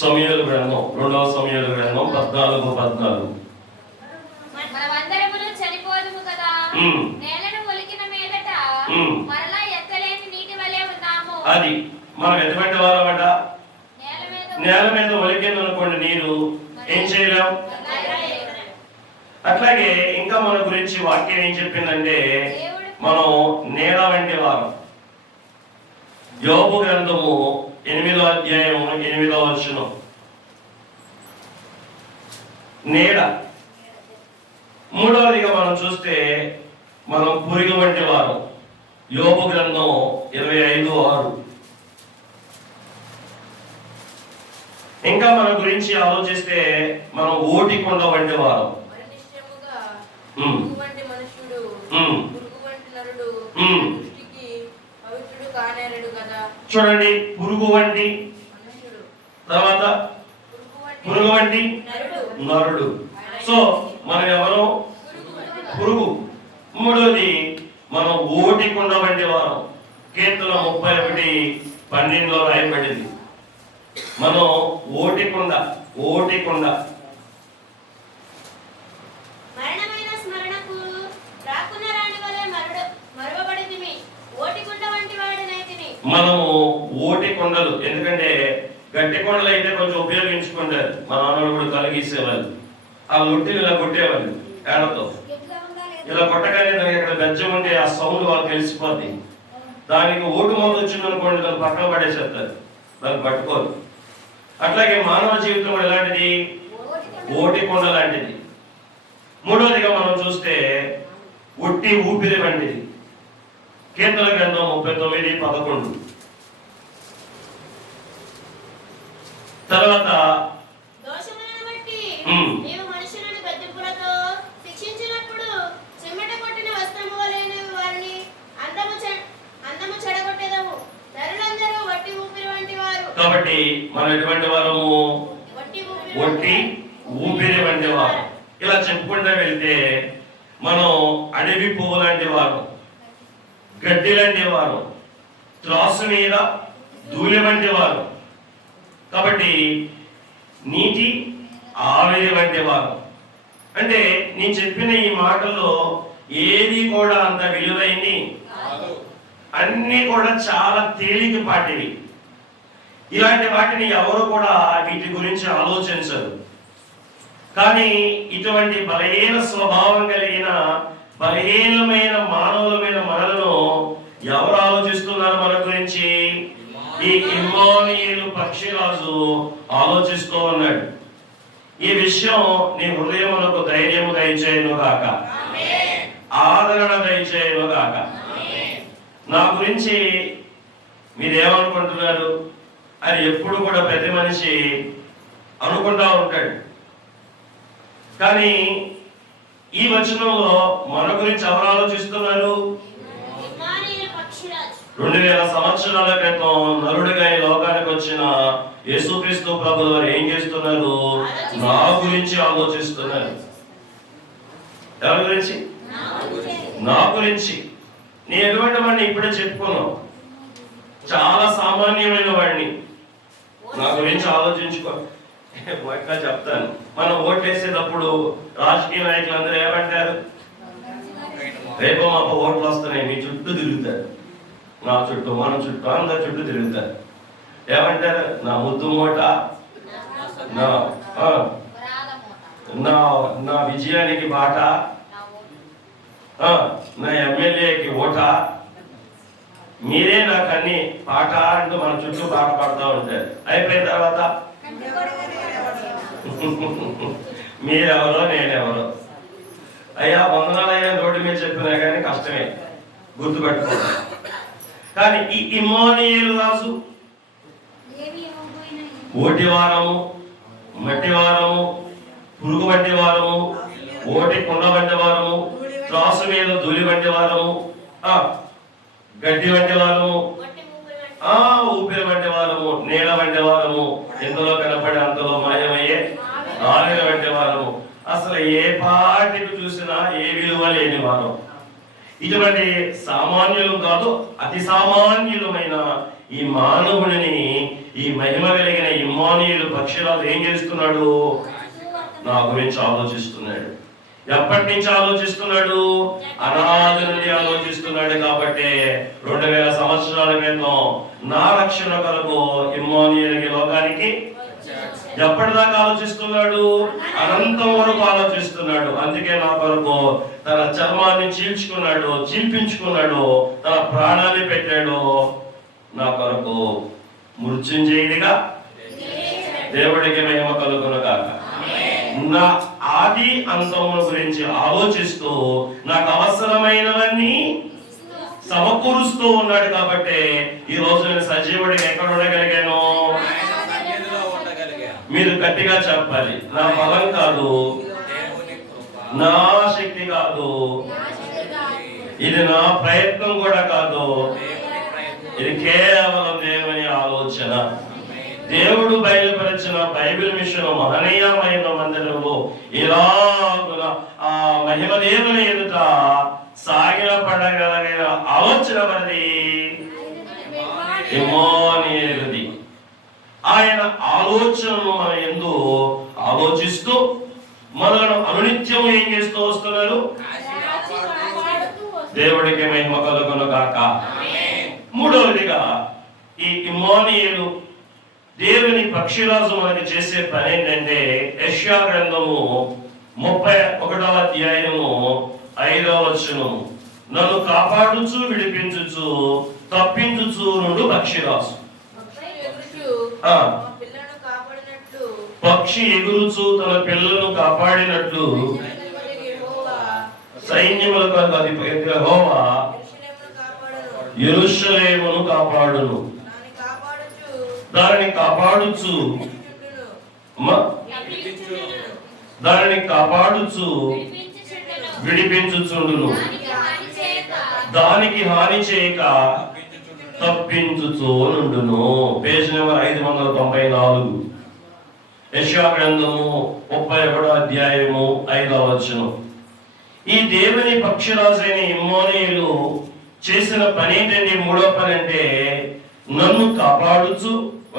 సమూయేలు గ్రంథం, 2వ సమూయేలు గ్రంథం 14:14. అది మనం ఎటువంటి వారమట? నేల మీద ఒలికింది అనుకోండి నీరు, ఏం చేయలేం. అట్లాగే ఇంకా మన గురించి వాక్యం ఏం చెప్పిందంటే మనం నేల వంటి వారం. యోబు గ్రంథము 8వ అధ్యాయం 8వ వచనం, నీడ. మూడవదిగా మనం చూస్తే మనం పురుగు వంటి వారం. యోబు గ్రంథం 25:6. ఇంకా మన గురించి ఆలోచిస్తే మనం ఓటికొండ వంటి వారం. చూడండి, పురుగు వంటి తర్వాత పురుగు వంటి నరుడు. సో మనం ఎవరు? పురుగు. మూడోది మనం ఓటి కుండ వంటి వారం. కీర్తన 31:12 రాయబడింది. మనం ఓటి కుండ. మనము ఓటి కొండలు. ఎందుకంటే గట్టి కొండలు అయితే కొంచెం ఉపయోగించుకుంటారు. మా నాన్నలు కూడా కలిగేసేవాళ్ళు. ఆ లొట్టిని ఇలా కొట్టేవాళ్ళు ఏడతో. ఇలా కొట్టగానే దానికి అక్కడ బెజ్జం ఉంటే ఆ సౌండ్ వాళ్ళకి తెలిసిపోద్ది. దానికి ఓటు మొదలు వచ్చిందనుకోండి, దాన్ని పక్కన పడేసేస్తారు, దాన్ని పట్టుకోరు. అట్లాగే మానవ జీవితం కూడా ఎలాంటిది? ఓటి కొండ లాంటిది. మూడవదిగా మనం చూస్తే ఒట్టి ఊపిరి వంటిది. కీర్తన గ్రంథం 39:11. తర్వాత కాబట్టి మనం ఎటువంటి వారము? ఒట్టి ఊపిరి వంటి వారు. ఇలా చెప్పుకుంటూ వెళ్తే మనం అడవి పువ్వు లాంటి వారు, గడ్డి లాంటి వారు, త్రాసు మీద ధూళి వంటి వారు. కాబట్టి నీటి ఆవిరి వంటి వారు. అంటే నేను చెప్పిన ఈ మాటల్లో ఏది కూడా అంత విలువైంది, అన్నీ కూడా చాలా తేలికపాటివి. ఇలాంటి వాటిని ఎవరు కూడా వీటి గురించి ఆలోచించరు. కానీ ఇటువంటి బలహీన స్వభావం కలిగిన బలహీనమైన మానవులమైన మనలను ఎవరు ఆలోచిస్తున్నారు మన గురించి? ఈ ఇమ్మానుయేలు పక్షిరాజు ఆలోచిస్తూ ఉన్నాడు. ఈ విషయం నీ హృదయములకు ధైర్యము దయచేయను గాక, ఆదరణ దయచేయను గాక. నా గురించి మీరేమనుకుంటున్నారు అని ఎప్పుడు కూడా ప్రతి మనిషి అనుకుంటా ఉంటాడు. కానీ ఈ వచనంలో మన గురించి ఎవరు ఆలోచిస్తున్నారు? 2000 సంవత్సరాల క్రితం నరుడిగా ఈ లోకానికి వచ్చిన యేసుక్రీస్తు ప్రభువు వారు ఏం చేస్తున్నారు? నా గురించి ఆలోచిస్తున్నారు. ఎవరి గురించి? నా గురించి. నేను ఎటువంటి వాడిని ఇప్పుడే చెప్పుకున్నాను, చాలా సామాన్యమైన వాడిని. నా గురించి ఆలోచించుకో. ఇంకా చెప్తాను. మనం ఓట్లు వేసేటప్పుడు రాజకీయ నాయకులు అందరూ ఏమంటారు? రేపు మాకు ఓట్లు వస్తున్నాయి, మీ చుట్టూ తిరుగుతారు, నా చుట్టూ, మన చుట్టూ, అందరి చుట్టూ తిరుగుతారు. ఏమంటారు? నా ముద్దు మూట, నా విజయానికి బాట, నా ఎమ్మెల్యేకి ఓట, మీరే నాకు అన్ని పాట అంటూ మన చుట్టూ పాట పాడుతూ ఉంటారు. అయిపోయిన తర్వాత మీరెవరో నేనెవరో. అయ్యా వందనాలయ్యా రోడ్డు మీద చెప్పినా కానీ కష్టమే గుర్తుపెట్టుకోవాలి. కానీ ఈ ఇమ్మానుయేలు రాజు ఓటి వారము, మట్టి వారము, పురుగు వంటి వారము, ఓటి కుండ వంటి వారము, త్రాసు మీద ధూళి వంటి వారము, గడ్డి వంటి వారము, ఊపిరి వంటి వారము, నీళ్ళ వంటి వారము, ఎంతలో కనపడి అంతలో మాయమయ్యే ఆవిరి వంటి వారము. అసలు ఏ పాటికి చూసినా ఏ విలువ లేని వారం. ఇటువంటి సామాన్యులు కాదు, అతి సామాన్యులమైన ఈ మానవుడిని ఈ మహిమ కలిగిన ఇమ్మానుయేలు పక్షిరాజు ఏం చేస్తున్నాడు? నా గురించి ఆలోచిస్తున్నాడు. ఎప్పటి నుంచి ఆలోచిస్తున్నాడు? అనాది నుండి ఆలోచిస్తున్నాడు. కాబట్టి 2000 సంవత్సరాల క్రితం నా రక్షణ కొరకు ఇమ్మానుయేలు లోకానికి ఎప్పటిదాకా ఆలోచిస్తున్నాడు? అనంతం వరకు ఆలోచిస్తున్నాడు. అందుకే నా కొరకు తన చర్మాన్ని చీల్చుకున్నాడు, చీల్పించుకున్నాడు, తన ప్రాణాన్ని పెట్టాడు. నా కొరకు మృత్యుంజయుడిగా దేవుడికి మహిమ కలుగును గాక. నా ఆది అంతముల గురించి ఆలోచిస్తూ నాకు అవసరమైనవన్నీ సమకూరుస్తూ ఉన్నాడు. కాబట్టి ఈ రోజు నేను సజీవుడిగా ఎక్కడ ఉండగలిగాను? మీరు గట్టిగా చెప్పాలి. నా బలం కాదు, నా శక్తి కాదు, ఇది నా ప్రయత్నం కూడా కాదు, ఇది కేవలం దేవుని ఆలోచన. దేవుడు బయలుపరిచిన బైబిల్ మిషన్ మహనీయమైన మందిరంలో ఇలాగున ఆ మహిమ దేవుని ఎదుట సాగిల పడగలిగిన ఆలోచన మనది ఇమ్మానుయేలుది. ఆయన ఆలోచనను మన యందు ఆలోచిస్తూ మనలను అనునిత్యం ఏం చేస్తూ వస్తున్నారు? దేవుడికి మహిమ కలుగును గాక. మూడవదిగా ఈ ఇమ్మానుయేలు దేవుని పక్షిరాజు మనకి చేసే పని ఏంటంటే యెషయా గ్రంథము 31వ అధ్యాయము 5వ వచనం, నన్ను కాపాడుచు విడిపించుచు తప్పించుచు నుండు పక్షిరాజు. పక్షి ఎగురుచు తన పిల్లలను కాపాడినట్లు సైన్యములకు అధిపతి యెహోవా యెరూషలేమును కాపాడును. దానిని కాపాడుచు దానిని కాపాడుచు విడిపించుచుండును. దానికి హాని చేయక తప్పించుచు నుండును. పేజ్ నెంబర్ 594, యెషయా గ్రంథము 31వ అధ్యాయము 5వ వచనం. ఈ దేవుని పక్షిరాజైన ఇమ్మానుయేలు చేసిన పని ఏంటంటే, మూడో పని అంటే నన్ను కాపాడుచు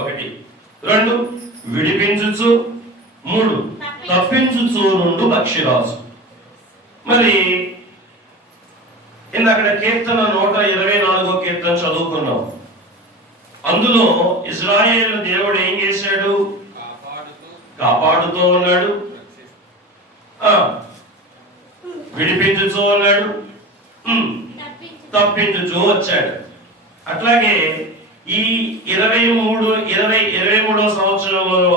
1, 2 విడిపించుచు, 3 తప్పించుచు నుండు పక్షిరాజు. మరి ఇందాక కీర్తన 124వ కీర్తన చదువుకున్నాం. అందులో ఇశ్రాయేలు దేవుడు ఏం చేశాడు? కాపాడుతూ ఉన్నాడు, విడిపించుతూ ఉన్నాడు, తప్పించుతూ వచ్చాడు. అట్లాగే ఈ 23వ సంవత్సరంలో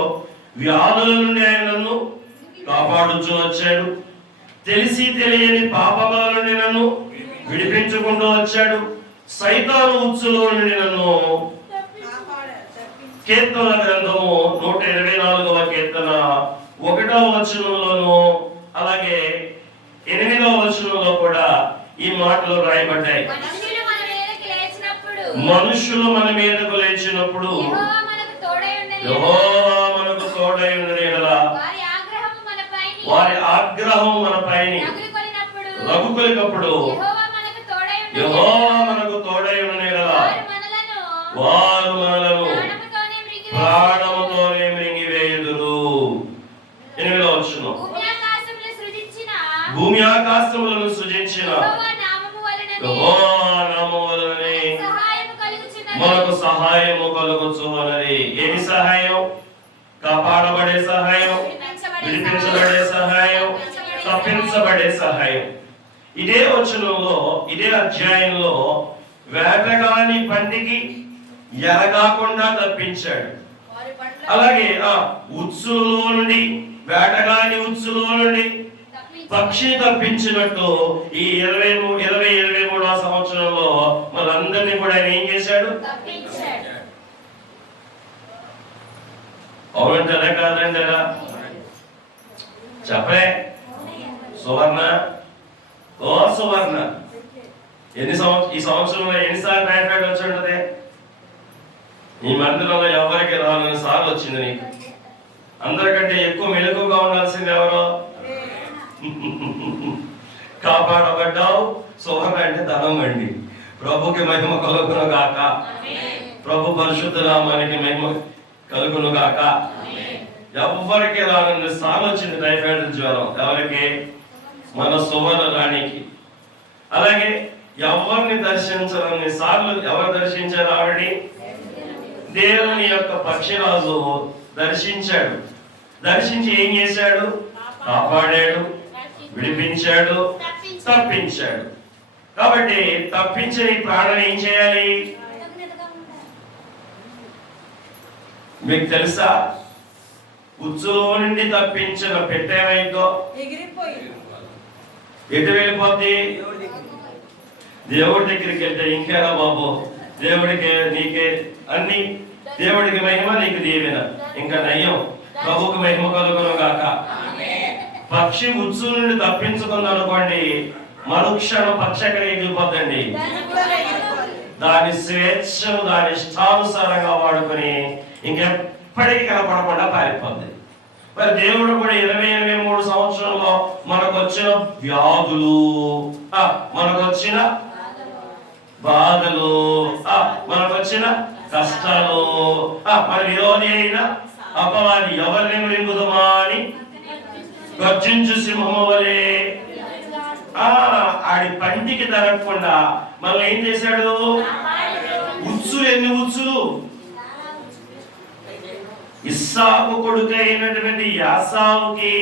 వ్యాధుల నుండి ఆయనను కాపాడుచూ వచ్చాడు. తెలిసి తెలియని పాపముల నుండి నన్ను విడిపించుకుంటూ వచ్చాడు. సైతాను ఉచ్చులో నుండి నన్ను కీర్తన గ్రంథము 124వ కీర్తన 1వ వచనంలోను అలాగే 8వ వచనంలో కూడా ఈ మాటలు రాయబడ్డాయి. మనుషులు మన మీదకు లేచినప్పుడు యెహోవా మనకు తోడై ఉండని యెడల వారి ఆగ్రహం మన పైన రగుకొలినప్పుడు యెహోవా మనకు తోడై ఉండని యెడల వారు మనలను ప్రాణముతోనే మృంగివేయుదురు. 8వ వచనం, భూమి ఆకాశములను సృజించిన యెహోవా నామము వలననే మనకు సహాయము కలుగుచున్నది. ఏమి సహాయం? కాపాడబడే సహాయం, విడిపించబడే సహాయం, తప్పించబడే సహాయం. ఇదే వచనంలో, ఇదే అధ్యాయంలో వేటగాని పంటికి ఎరగాకుండా తప్పించాడు. అలాగే ఉచ్చులో నుండి, వేటగాని ఉచ్చులో నుండి పక్షి తప్పించినట్టు ఈ 23వ సంవత్సరంలో మనందరినీ కూడా ఆయన ఏం చేశాడు? అవునంటారా కాదంటారా? చెప్పే సువర్ణ, ఓ సువర్ణ, ఈ సంవత్సరంలో ఎన్నిసార్లు టైఫాయిడ్ వచ్చి ఉంటది? ఈ మందిరంలో ఎవరికి రాలని సార్లు వచ్చింది నీకు. అందరికంటే ఎక్కువ మెలకుగా ఉండాల్సింది ఎవరో? కాపాడబడ్డావు. సువర్ణ అంటే ధనం అండి. ప్రభుకి మహిమ కలుగును గాక. ప్రభు పరిశుద్ధ నామానికి మహిమ కలుగును గాక. ఎవరికి రానండి సార్లు వచ్చింది టైఫాయిడ్ జ్వరం. ఎవరికి? మన సువర్ణ రాణికి. అలాగే ఎవరిని దర్శించాలని సార్లు ఎవరు దర్శించారు? ఆవిడ దేవుని యొక్క పక్షిరాజు దర్శించాడు. దర్శించి ఏం చేశాడు? కాపాడాడు, విడిపించాడు, తప్పించాడు. కాబట్టి తప్పించని ప్రాణం ఏం చేయాలి? మీకు తెలుసా? ఉచ్చులో నుండి తప్పించిన పెట్టేమైందో ఎటు వెళ్ళిపోద్ది? దేవుడి దగ్గరికి వెళ్తే ఇంకేరా బాబు, దేవుడికి నీకే అన్ని, దేవుడికి మహిమ నీకు దీవెన, ఇంకా నయ్యం. ప్రభుకి మహిమ కలుగును గాక. పక్షి ఉచ్చు నుండి తప్పించుకుంది అనుకోండి, మరుక్షణం పక్షి ఎక్కడ ఎగిరిపోద్దండి. దాని స్వేచ్ఛను దాని ఇష్టానుసారంగా వాడుకొని ఇంకెప్పుడు ఎప్పటికీ కనపడకుండా పారిపోద్ది. మరి దేవుడు కూడా 20-23 సంవత్సరంలో మనకు వచ్చిన వ్యాధులు, మనకు వచ్చిన బాధలు, మనకు వచ్చిన కష్టాలు, మన విరోధి అయిన అపవాది ఎవరిని మృంగుదమా అని గర్జించు సింహము వలె ఆడి పంటికి తరగకుండా మళ్ళీ ఏం చేశాడు? ఉచ్చులు, ఎన్ని ఉచ్చులు! ఇస్సాకు కొడుకైనటువంటి యాసావుకి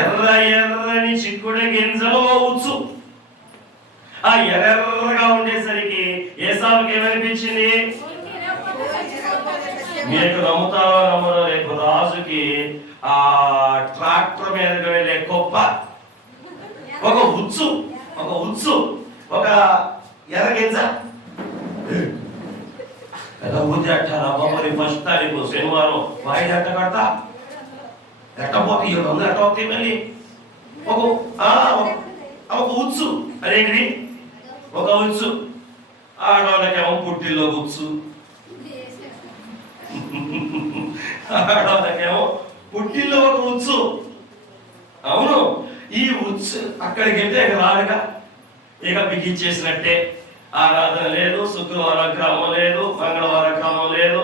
ఎర్ర ఎర్రని చిక్కుడు గింజలో ఉచ్చు. ఆ ఎర్రగా ఉండేసరికి ఏసావుకి ఏమనిపించింది? మీకు నమ్ముతారో నమ్మరో, రేపు రాజుకి ఆ ట్రాక్టర్ మీదకి వెళ్ళే గొప్ప ఒక ఉచ్చు, ఒక ఎర్రగింజ ఎలా ఊది అట్టారా బాబు? ఫస్ట్ తారీఖు శనివారం వాయిదా ఎట్ట కడతా, ఎట్టపోతే 700 ఎట్ట అవుతాయి మళ్ళీ. ఒక ఉచ్చు, అదేంటిది? ఒక ఉచ్చు. ఆడవాళ్ళకేమో పుట్టిల్లో ఉచ్చు, ఆడవాళ్ళకేమో పుట్టిల్లో ఒక ఉచ్చు. అవును, ఈ ఉచ్చు అక్కడికి వెళ్తే ఇక రాదుగా, ఇక బిగించేసినట్టే. ఆరాధన లేదు, శుక్రవారం క్రమం లేదు, మంగళవారం క్రమం లేదు,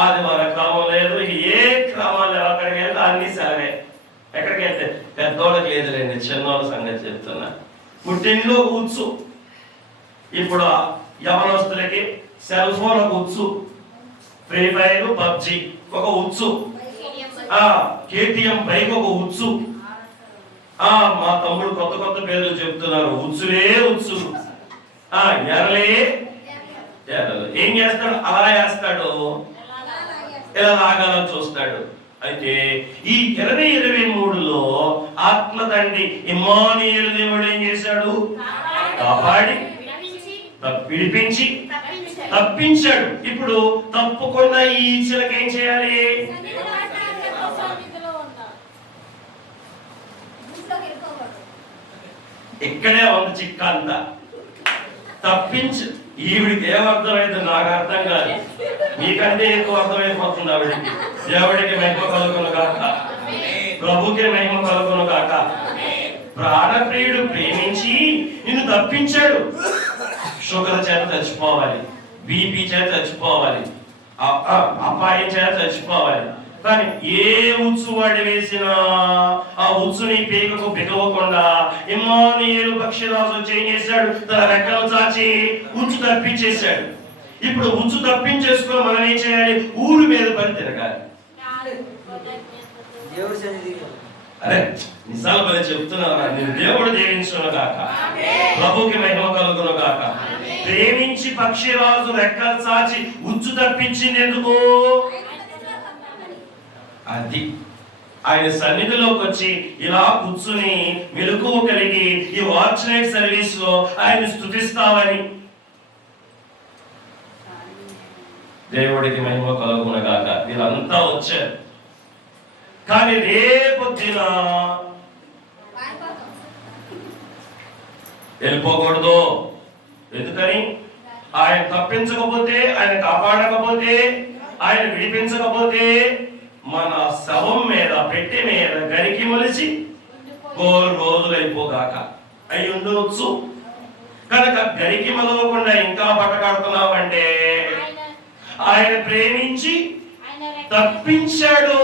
ఆదివారం క్రమం లేదు, ఏ క్రమాలు అక్కడికి వెళ్తే అన్ని సరే. ఎక్కడికి వెళ్తే పెద్దోళ్ళకి లేదులేండి, చిన్నోళ్ళ సంగతి చెప్తున్నా. పుట్టింట్లో ఉచ్చు. ఇప్పుడు యవనస్తులకి సెల్ ఫోన్ ఒక ఉచ్చు, ఫ్రీ ఫైర్, పబ్జి ఒక ఉచ్చు, కేటీఎం బైక్ ఒక ఉచ్చు. మా తమ్ముడు కొత్త కొత్త పేర్లు చెప్తున్నారు. ఉచ్చులే ఉచ్చులు, ఎర్రలే ఎర్రలు. ఏం చేస్తాడు? అలా వేస్తాడు, ఇలా లాగాలని చూస్తాడు. అయితే ఈ 2023లో ఆత్మ తండ్రి ఇమ్మానుయేలు దేవుడు ఏం చేశాడు? కాపాడి విడిపించి తప్పించాడు. ఇప్పుడు తప్పకుండా ఈ చిలక ఏం చేయాలి? ఇక్కడే ఉంది చిక్కంతా. తప్పించు. ఈవిడికి ఏమర్థమైంది నాకు అర్థం కాదు, మీకంటే ఎక్కువ అర్థమైపోతుంది ఆవిడికి. దేవుడికి మహిమ కలుగును కాక, ప్రభుకి మహిమ కలుగును కాక. ప్రాణప్రియుడు ప్రేమించి నిన్ను తప్పించాడు. షుగర్ చేత చచ్చిపోవాలి, బీపీ చేత చచ్చిపోవాలి, అపాయం చేత చచ్చిపోవాలి. కానీ ఏ ఉచ్చు వాడి వేసినా ఆ ఉచ్చుని పీకకు బిగవకుండా ఇమ్మానుయేలు పక్షిరాజు చేశాడు, తన రెక్కలు చాచి ఉచ్చు తప్పించేశాడు. ఇప్పుడు ఉచ్చు తప్పించేసుకుని మనం ఏం చేయాలి? ఊరు మీద పడి తిరగాలి. అరే నిజాలు పని చెప్తున్నారా? నేను దేవుడు దీవించును గాక, ప్రభుకి మహిమ కలుగును గాక. ప్రేమించి పక్షిరాజు రెక్కలు చాచి ఉచ్చు తప్పించింది ఎందుకు? అది ఆయన సన్నిధిలోకి వచ్చి ఇలా కూర్చుని మెలకువ కలిగి ఈ వాచ్ నైట్ సర్వీస్ లో ఆయన స్తుతిస్తామని. దేవుడికి మహిమ కలుగును గాక. వీళ్ళంతా వచ్చారు, కానీ రేపొద్దున వెళ్ళిపోకూడదు. ఎందుకని? ఆయన తప్పించకపోతే, ఆయన కాపాడకపోతే, ఆయన విడిపించకపోతే మన శవం మీద, పెట్టె మీద గరికి మొలిచి 4 రోజులు అయిపోగాక అయి ఉండవచ్చు. కనుక గరికి మొలవకుండా ఇంకా పట్టకడుతున్నావంటే ఆయన ప్రేమించి తప్పించాడు.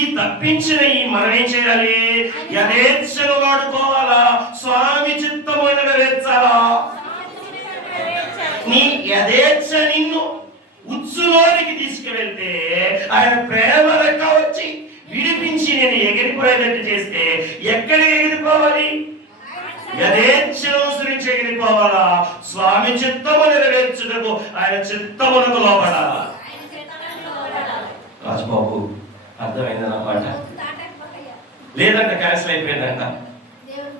ఈ తప్పించిన ఈ మనం ఏం చేయాలి? యథేచ్ఛను వాడుకోవాలా? స్వామి చిత్తమైన నెరవేర్చాలా? నీ యథేచ్ఛ నిన్ను ఉచ్చులోనికి తీసుకువెళ్తే ఆయన ప్రేమ రెక్క వచ్చి విడిపించి నేను ఎగిరిపోయేటట్టు చేస్తే ఎక్కడికి ఎగిరిపోవాలి? యథేచ్ఛను అనుసరించి ఎగిరిపోవాలా? స్వామి చిత్తము నెరవేర్చుటకు ఆయన చిత్తమునకు లోబడాలా? రాజబాబు అర్థమైందన్నమాట. లేదంట క్యాన్సిల్ అయిపోయిందంట.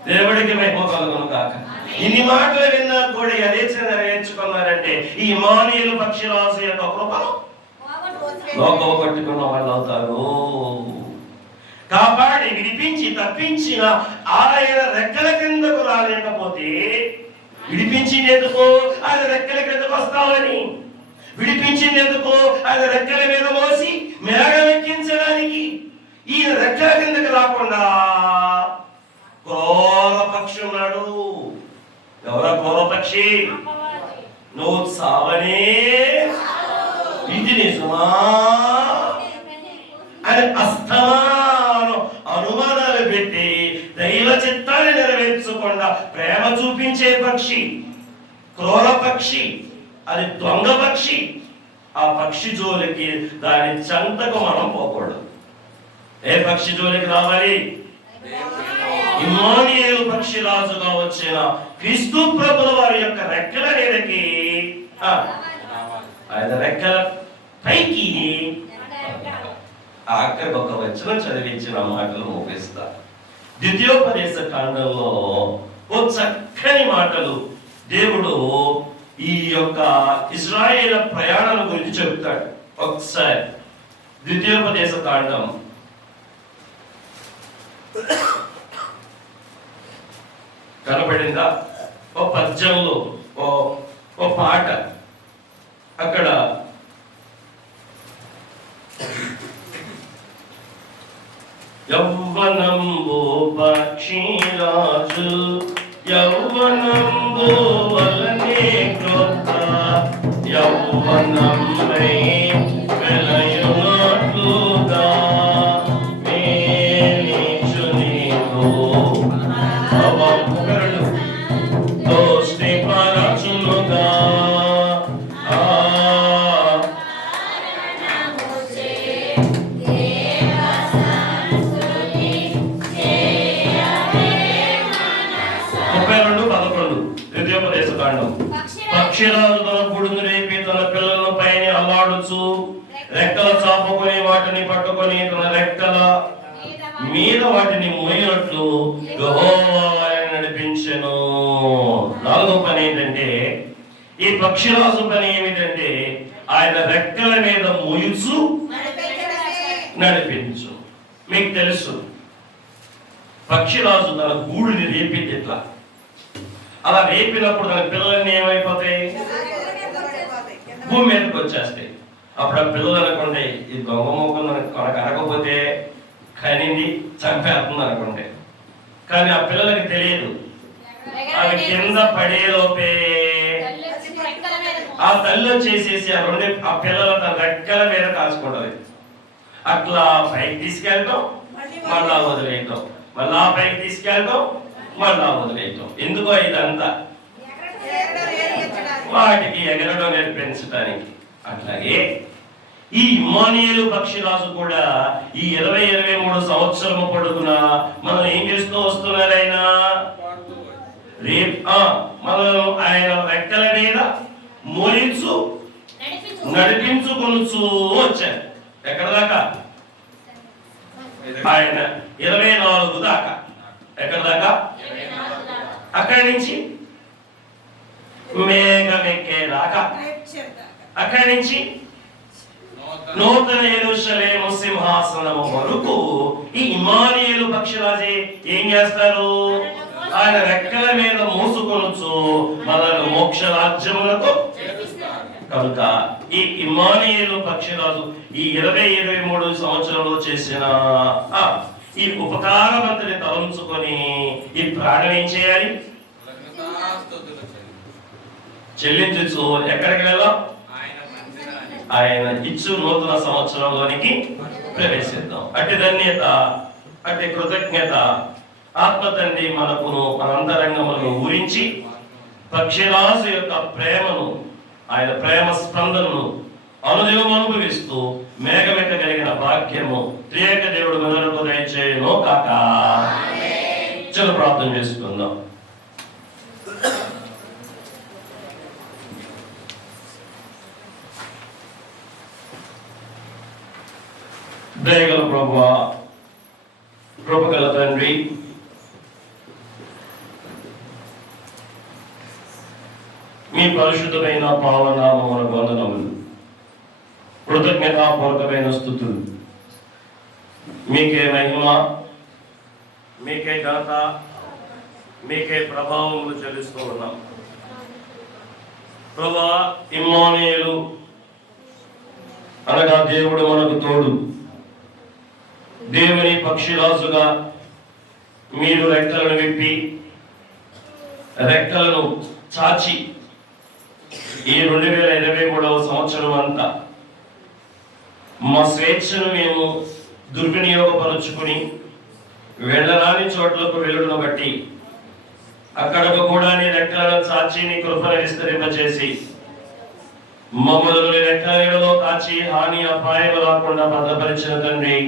దేవుడికి మహిమ కలుగును గాక. ఇన్ని మాటలు విన్నా కూడా యథేచ్ఛ నెరవేర్చుకున్నారంటే ఈ ఇమ్మానుయేలు పక్షిరాజు యొక్క కృపను లోకవగొట్టుకున్న వాళ్ళు అవుతారు. కాపాడి విడిపించి తప్పించిన ఆయన రెక్కల కిందకు రాలేకపోతే విడిపించినందుకు ఆయన రెక్కల కిందకు వస్తామని. విడిపించింది ఎందుకు? ఆయన రెక్కల మీద మోసి మేఘం ఎక్కించడానికి. ఈయన రెక్కల కిందకి రాకుండా క్రూర పక్షి ఉన్నాడు. ఎవరా క్రూర పక్షి? నువ్వు సావనే, ఇది నిజమా అని అస్తమానం అనుమానాలు పెట్టి దైవ చిత్తాన్ని నెరవేర్చకుండా ప్రేమ చూపించే పక్షి క్రూర పక్షి, అది దొంగ పక్షి. ఆ పక్షి జోలికి దాని చెంతకు మనం పోకూడదు. ఏ పక్షి జోలికి రావాలి? ఇమ్మానుయేలు పక్షి రాజుగా వచ్చిన క్రీస్తు ప్రభుల వారి యొక్క రెక్కల మీదకి, ఆయన రెక్కల పైకి ఆఖరి ఒక వచనం చదివించిన మాటలు ముగిస్తా. ద్వితీయోపదేశ కాండంలో ఓ చక్కని మాటలు దేవుడు ఈ యొక్క ఇశ్రాయేలు ప్రయాణాల గురించి చెబుతాడు. ఒకసారి ద్వితీయోపదేశ కాండం కనబడిందా? ఓ పద్యంలో ఓ పాట అక్కడ యౌవనంబు పక్షిరాజు యౌవనంబు వలనే క్రొత్త యౌవనమై వెలయునట్లుగా మేలిచు నీకు అవముకరుడు దోష్టి పరచునుగా. పక్షిరాజు తన గూడును రేపి తన పిల్లలను పైన అల్లాడుచు రెక్కల చాపుకొని వాటిని పట్టుకొని తన రెక్కల మీద వాటిని మోయినట్లు యెహోవా నడిపించెను. నాలుగో పని ఏంటంటే, ఈ పక్షిరాజు పని ఏమిటంటే ఆయన రెక్కల మీద మోయుచు నడిపించు. మీకు తెలుసు పక్షిరాజు తన గూడుని రేపింది ఎట్లా? అలా రేపినప్పుడు తన పిల్లలన్నీ ఏమైపోతాయి? భూమి మీదకి వచ్చేస్తాయి. అప్పుడు ఆ పిల్లలు అనుకోండి, ఈ దొంగ మొక్కలు మనకు అనకపోతే కనింది చంపేస్తుంది అనుకోండి. కానీ ఆ పిల్లలకి తెలియదు, అవి కింద పడేలోపే ఆ తల్లి వచ్చేసేసి ఆ పిల్లలు తన రెక్కల మీద కాల్చుకుంటది. అట్లా పైకి తీసుకెళ్ళటం, మళ్ళా వదిలేయటం, మళ్ళా పైకి తీసుకెళ్ళటం, మళ్ళా వదిలేయటం. ఎందుకో ఇదంతా వాటికి ఎగరడం నేర్పించడానికి. అట్లాగే ఈ ఇమ్మానుయేలు పక్షిరాజు కూడా ఈ 20-23 సంవత్సరము పొడుగునా మనం ఏం చేస్తూ వస్తున్నారు? మనల్ని ఆయన రెక్కల మీద మోయించు నడిపించుకొనుచు వచ్చారు. ఎక్కడ దాకా? ఆయన 24 దాకా. ఎక్కడ దాకా? అక్కడి నుంచి మేఘమెక్కేదాకా, అక్కడి నుంచి నూతన యెరూషలేము సింహాసనము వరకు ఈ ఇమ్మానుయేలు పక్షిరాజే ఏం చేస్తారు? ఆయన రెక్కల మీద మోసుకొనుచు మనల్ని మోక్ష రాజ్యములకు. కనుక ఈ ఇమ్మానుయేలు పక్షిరాజు ఈ 20-23 సంవత్సరంలో చేసిన ఈ ఉపకారమంతని తలంచుకొని ఈ ప్రాణం ఏం చేయాలి? చెల్లించు. ఎక్కడికి వెళ్ళాం? ఆయన ఇచ్చు నూతన సంవత్సరంలోనికి ప్రవేశిద్దాం. అట్టి ధన్యత, అట్టి కృతజ్ఞత ఆత్మతండ్రి మనకును మన అంతరంగములను ఊరించి పక్షిరాజు యొక్క ప్రేమను, ఆయన ప్రేమ స్పందనను అనుదినం అనుభవిస్తూ మేఘమెక్కగలిగిన భాగ్యము త్రియేక దేవుడు మనకు దయచేయును కాక. చల ప్రార్థన చేసుకుందాం. దయగల ప్రభువా, కృపగల తండ్రి, మీ పరిశుద్ధమైన పావనామములకు వందనములు, కృతజ్ఞతాపూర్వకమైన స్తుతులు. మీకే మహిమ, మీకే ఘనత, మీకే ప్రభావములు చెల్లిస్తూ ఉన్నాం. ప్రభువా, ఇమ్మానుయేలు అనగా దేవుడు మనకు తోడు. దేవుని పక్షిరాజుగా మీరు రెక్కలను విప్పి రెక్కలను చాచి ఈ 2023వ సంవత్సరం అంతా మా స్వేచ్ఛను మేము దుర్వినియోగపరుచుకుని వెళ్ళరాని చోట్లకు వెళ్ళును బట్టి అక్కడకు కూడా నీ రెక్కలను చాచి నీ కృపను విస్తరింపచేసి మమ్మల్ని నీ రెక్కల నీడలో కాచి హాని అపాయం రాకుండా భద్రపరిచిన తండ్రి,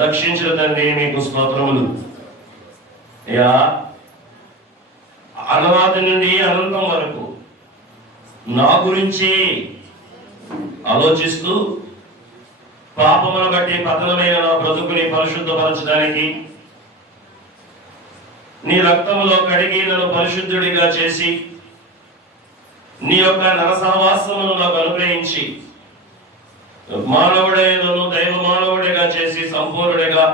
రక్షించిన తండ్రి, మీకు స్తోత్రములు. యా అనాది నుండి అనంతం వరకు నా గురించి ఆలోచిస్తూ పాపమును బట్టి పతనమైన నా బ్రతుకుని పరిశుద్ధపరచడానికి నీ రక్తములో కడిగి నన్ను పరిశుద్ధుడిగా చేసి నీ యొక్క నరసహవాసమును నాకు అనుగ్రహించి మానవుడైనను దైవ మానవుడిగా చేసి సంపూర్ణుడిగా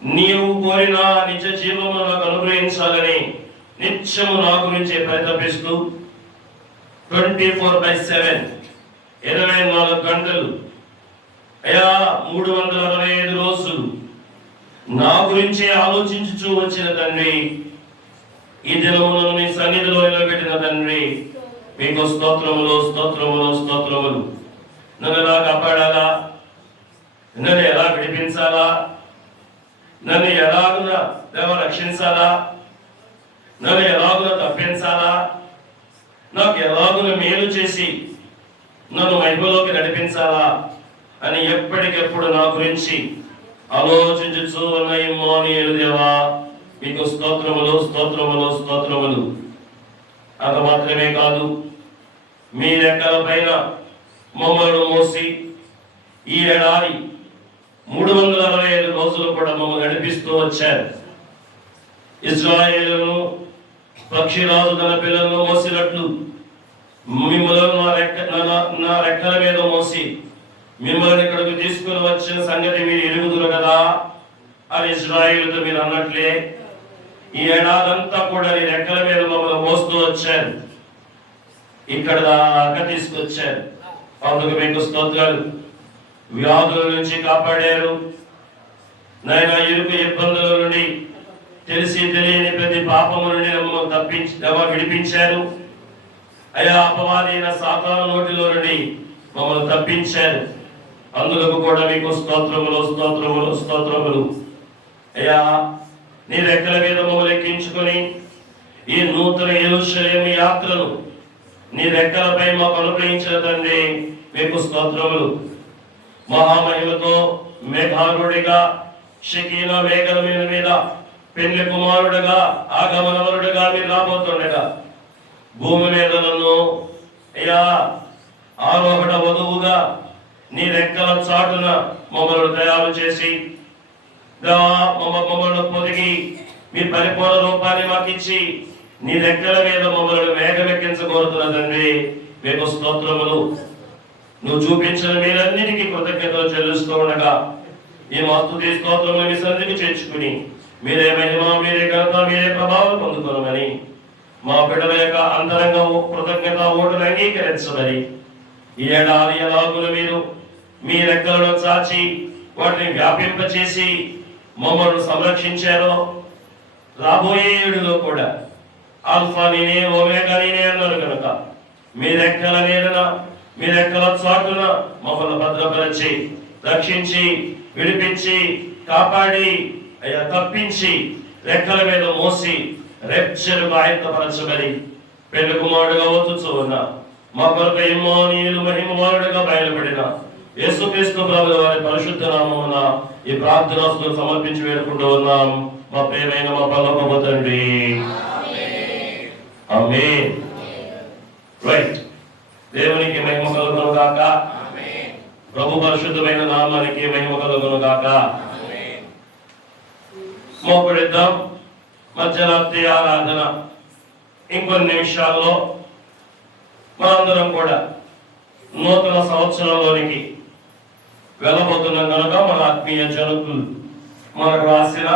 నీవు కోరిన నిజ జీవము నాకు అనుగ్రహించాలని నిత్యము నా గురించి పరితపిస్తూ 24/7 24 గంటలు అయా 365 రోజులు నా గురించి ఆలోచించుచూ వచ్చిన తండ్రి, ఈ దినములను నీ సన్నిధిలో నిలబెట్టిన తండ్రి, మీకు స్తోత్రములు స్తోత్రములు స్తోత్రములు. నన్ను ఎలా కాపాడాలా, నన్ను ఎలా విడిపించాలా, నన్ను ఎలాగున దేవ రక్షించాలా, నన్ను ఎలాగున తప్పించాలా, నాకు ఎలాగున మేలు చేసి నన్ను మహిమలోకి నడిపించాలా అని ఎప్పటికెప్పుడు నా గురించి ఆలోచించుచూ ఉన్న ఇమ్మోనియేలు దేవా, మీకు స్తోత్రములు స్తోత్రములు స్తోత్రములు. అంత మాత్రమే కాదు, మీ రెక్కల పైన మమ్మల్ని మోసి ఈ ఏడాది 365 రోజులు కూడా మమ్మల్ని నడిపిస్తూ వచ్చారు. ఇశ్రాయేలును పక్షిరాజు తన పిల్లలను మోసినట్లు మిమ్మల్ని నా రెక్కల మీద మోసి మిమ్మల్ని ఇక్కడికి తీసుకుని వచ్చిన సంగతి మీరు ఎరుగుదురు కదా అని ఇశ్రాయేలుతో మీరు అన్నట్లే ఈ ఏడాదంతా కూడా నీ రెక్కల మీద మమ్మల్ని మోస్తూ వచ్చారు, ఇక్కడ దాకా తీసుకొచ్చారు. అందుకు మీకు స్తోత్రాలు. వ్యాధుల నుంచి కాపాడారు నాయన, ఇరుకు ఇబ్బందుల నుండి, తెలిసి తెలియని ప్రతి పాపము నుండి మమ్మల్ని విడిపించారు అయా. అపవాదైన సాతాను నోటిలో నుండి మమ్మల్ని తప్పించారు. అందులకు కూడా మీకు స్తోత్రములు స్తోత్రములు స్తోత్రములు. అయ్యా, నీ రెక్కల మీద మమ్మల్ని ఎక్కించుకొని ఈ నూతన యెరూషలేము యాత్రను నీ రెక్కలపై మాకు అనుగ్రహించిన తండ్రి, మీకు స్తోత్రములు. మహామహిమతో మేఘారుడిగా షకీనా మేఘల మీద పెళ్లి కుమారుడుగా ఆగమనవరుడుగా మీరు రాబోతుండగా భూమి మీద నన్ను అయ్యా ఆరోహణ వధువుగా నీ రెక్కల చాటున మమ్మల్ని తయారు చేసి మమ్మల్ని పొదిగి మీ పరిపూర్ణ రూపాన్ని మాకు ఇచ్చి నీ రెక్కల మీద మమ్మల్ని వేగమెక్కించగోరుతున్న తండ్రి, మీకు స్తోత్రములు. నువ్వు చూపించిన మీరన్నిటికీ కృతజ్ఞతలు చెల్లిస్తూ ఉండగా ఈ మస్తుతి స్తోత్రములు మీ సన్నిధికి చేర్చుకుని మీరే మహిమ, మీరే ఘనత, మీరే ప్రభావం పొందుకోనమని మా బిడ్డల యొక్క అంతరంగ కృతజ్ఞత ఓటును అంగీకరించమని ఈ ఏడాది ఎలాగున మీరు మీ రెక్కలను చాచి వాటిని వ్యాపింపచేసి మమ్మల్ని సంరక్షించారో రాబోయే ఏడులో కూడా ఆల్ఫా నేనే ఓమేగా నేనే అన్నారు కనుక మీ రెక్కల నీడన మీ రెక్కల చాటున మమ్మల్ని భద్రపరిచి రక్షించి విడిపించి కాపాడి అయ్యా తప్పించి రెక్కల మీద మోసి రెచ్చరుగా ఆయత్తపరచబడి పెళ్లి కుమారుడుగా వచ్చుచూ ఉన్న మా కొరకు ఇమ్మోనీయులు మహిమవారుడుగా బయలుపడిన యేసుక్రీస్తు ప్రభువు వారి పరిశుద్ధ నామమున ఈ ప్రార్థనలు సమర్పించి వేడుకుంటూ ఉన్నాం. మా ప్రియమైన మా పరలోకపు తండ్రి, ఆమేన్. రైట్. దేవునికి మహిమ కలుగును గాక. ప్రభు పరిశుద్ధమైన నామానికి మహిమ కలుగును గాక. మోకరిద్దాం. మధ్యరాత్రి ఆరాధన ఇంకొన్ని నిమిషాల్లో మనందరం కూడా నూతన సంవత్సరంలోనికి వెళ్ళబోతున్నాం కనుక మన ఆత్మీయ జనుకులు మనకు రాసిన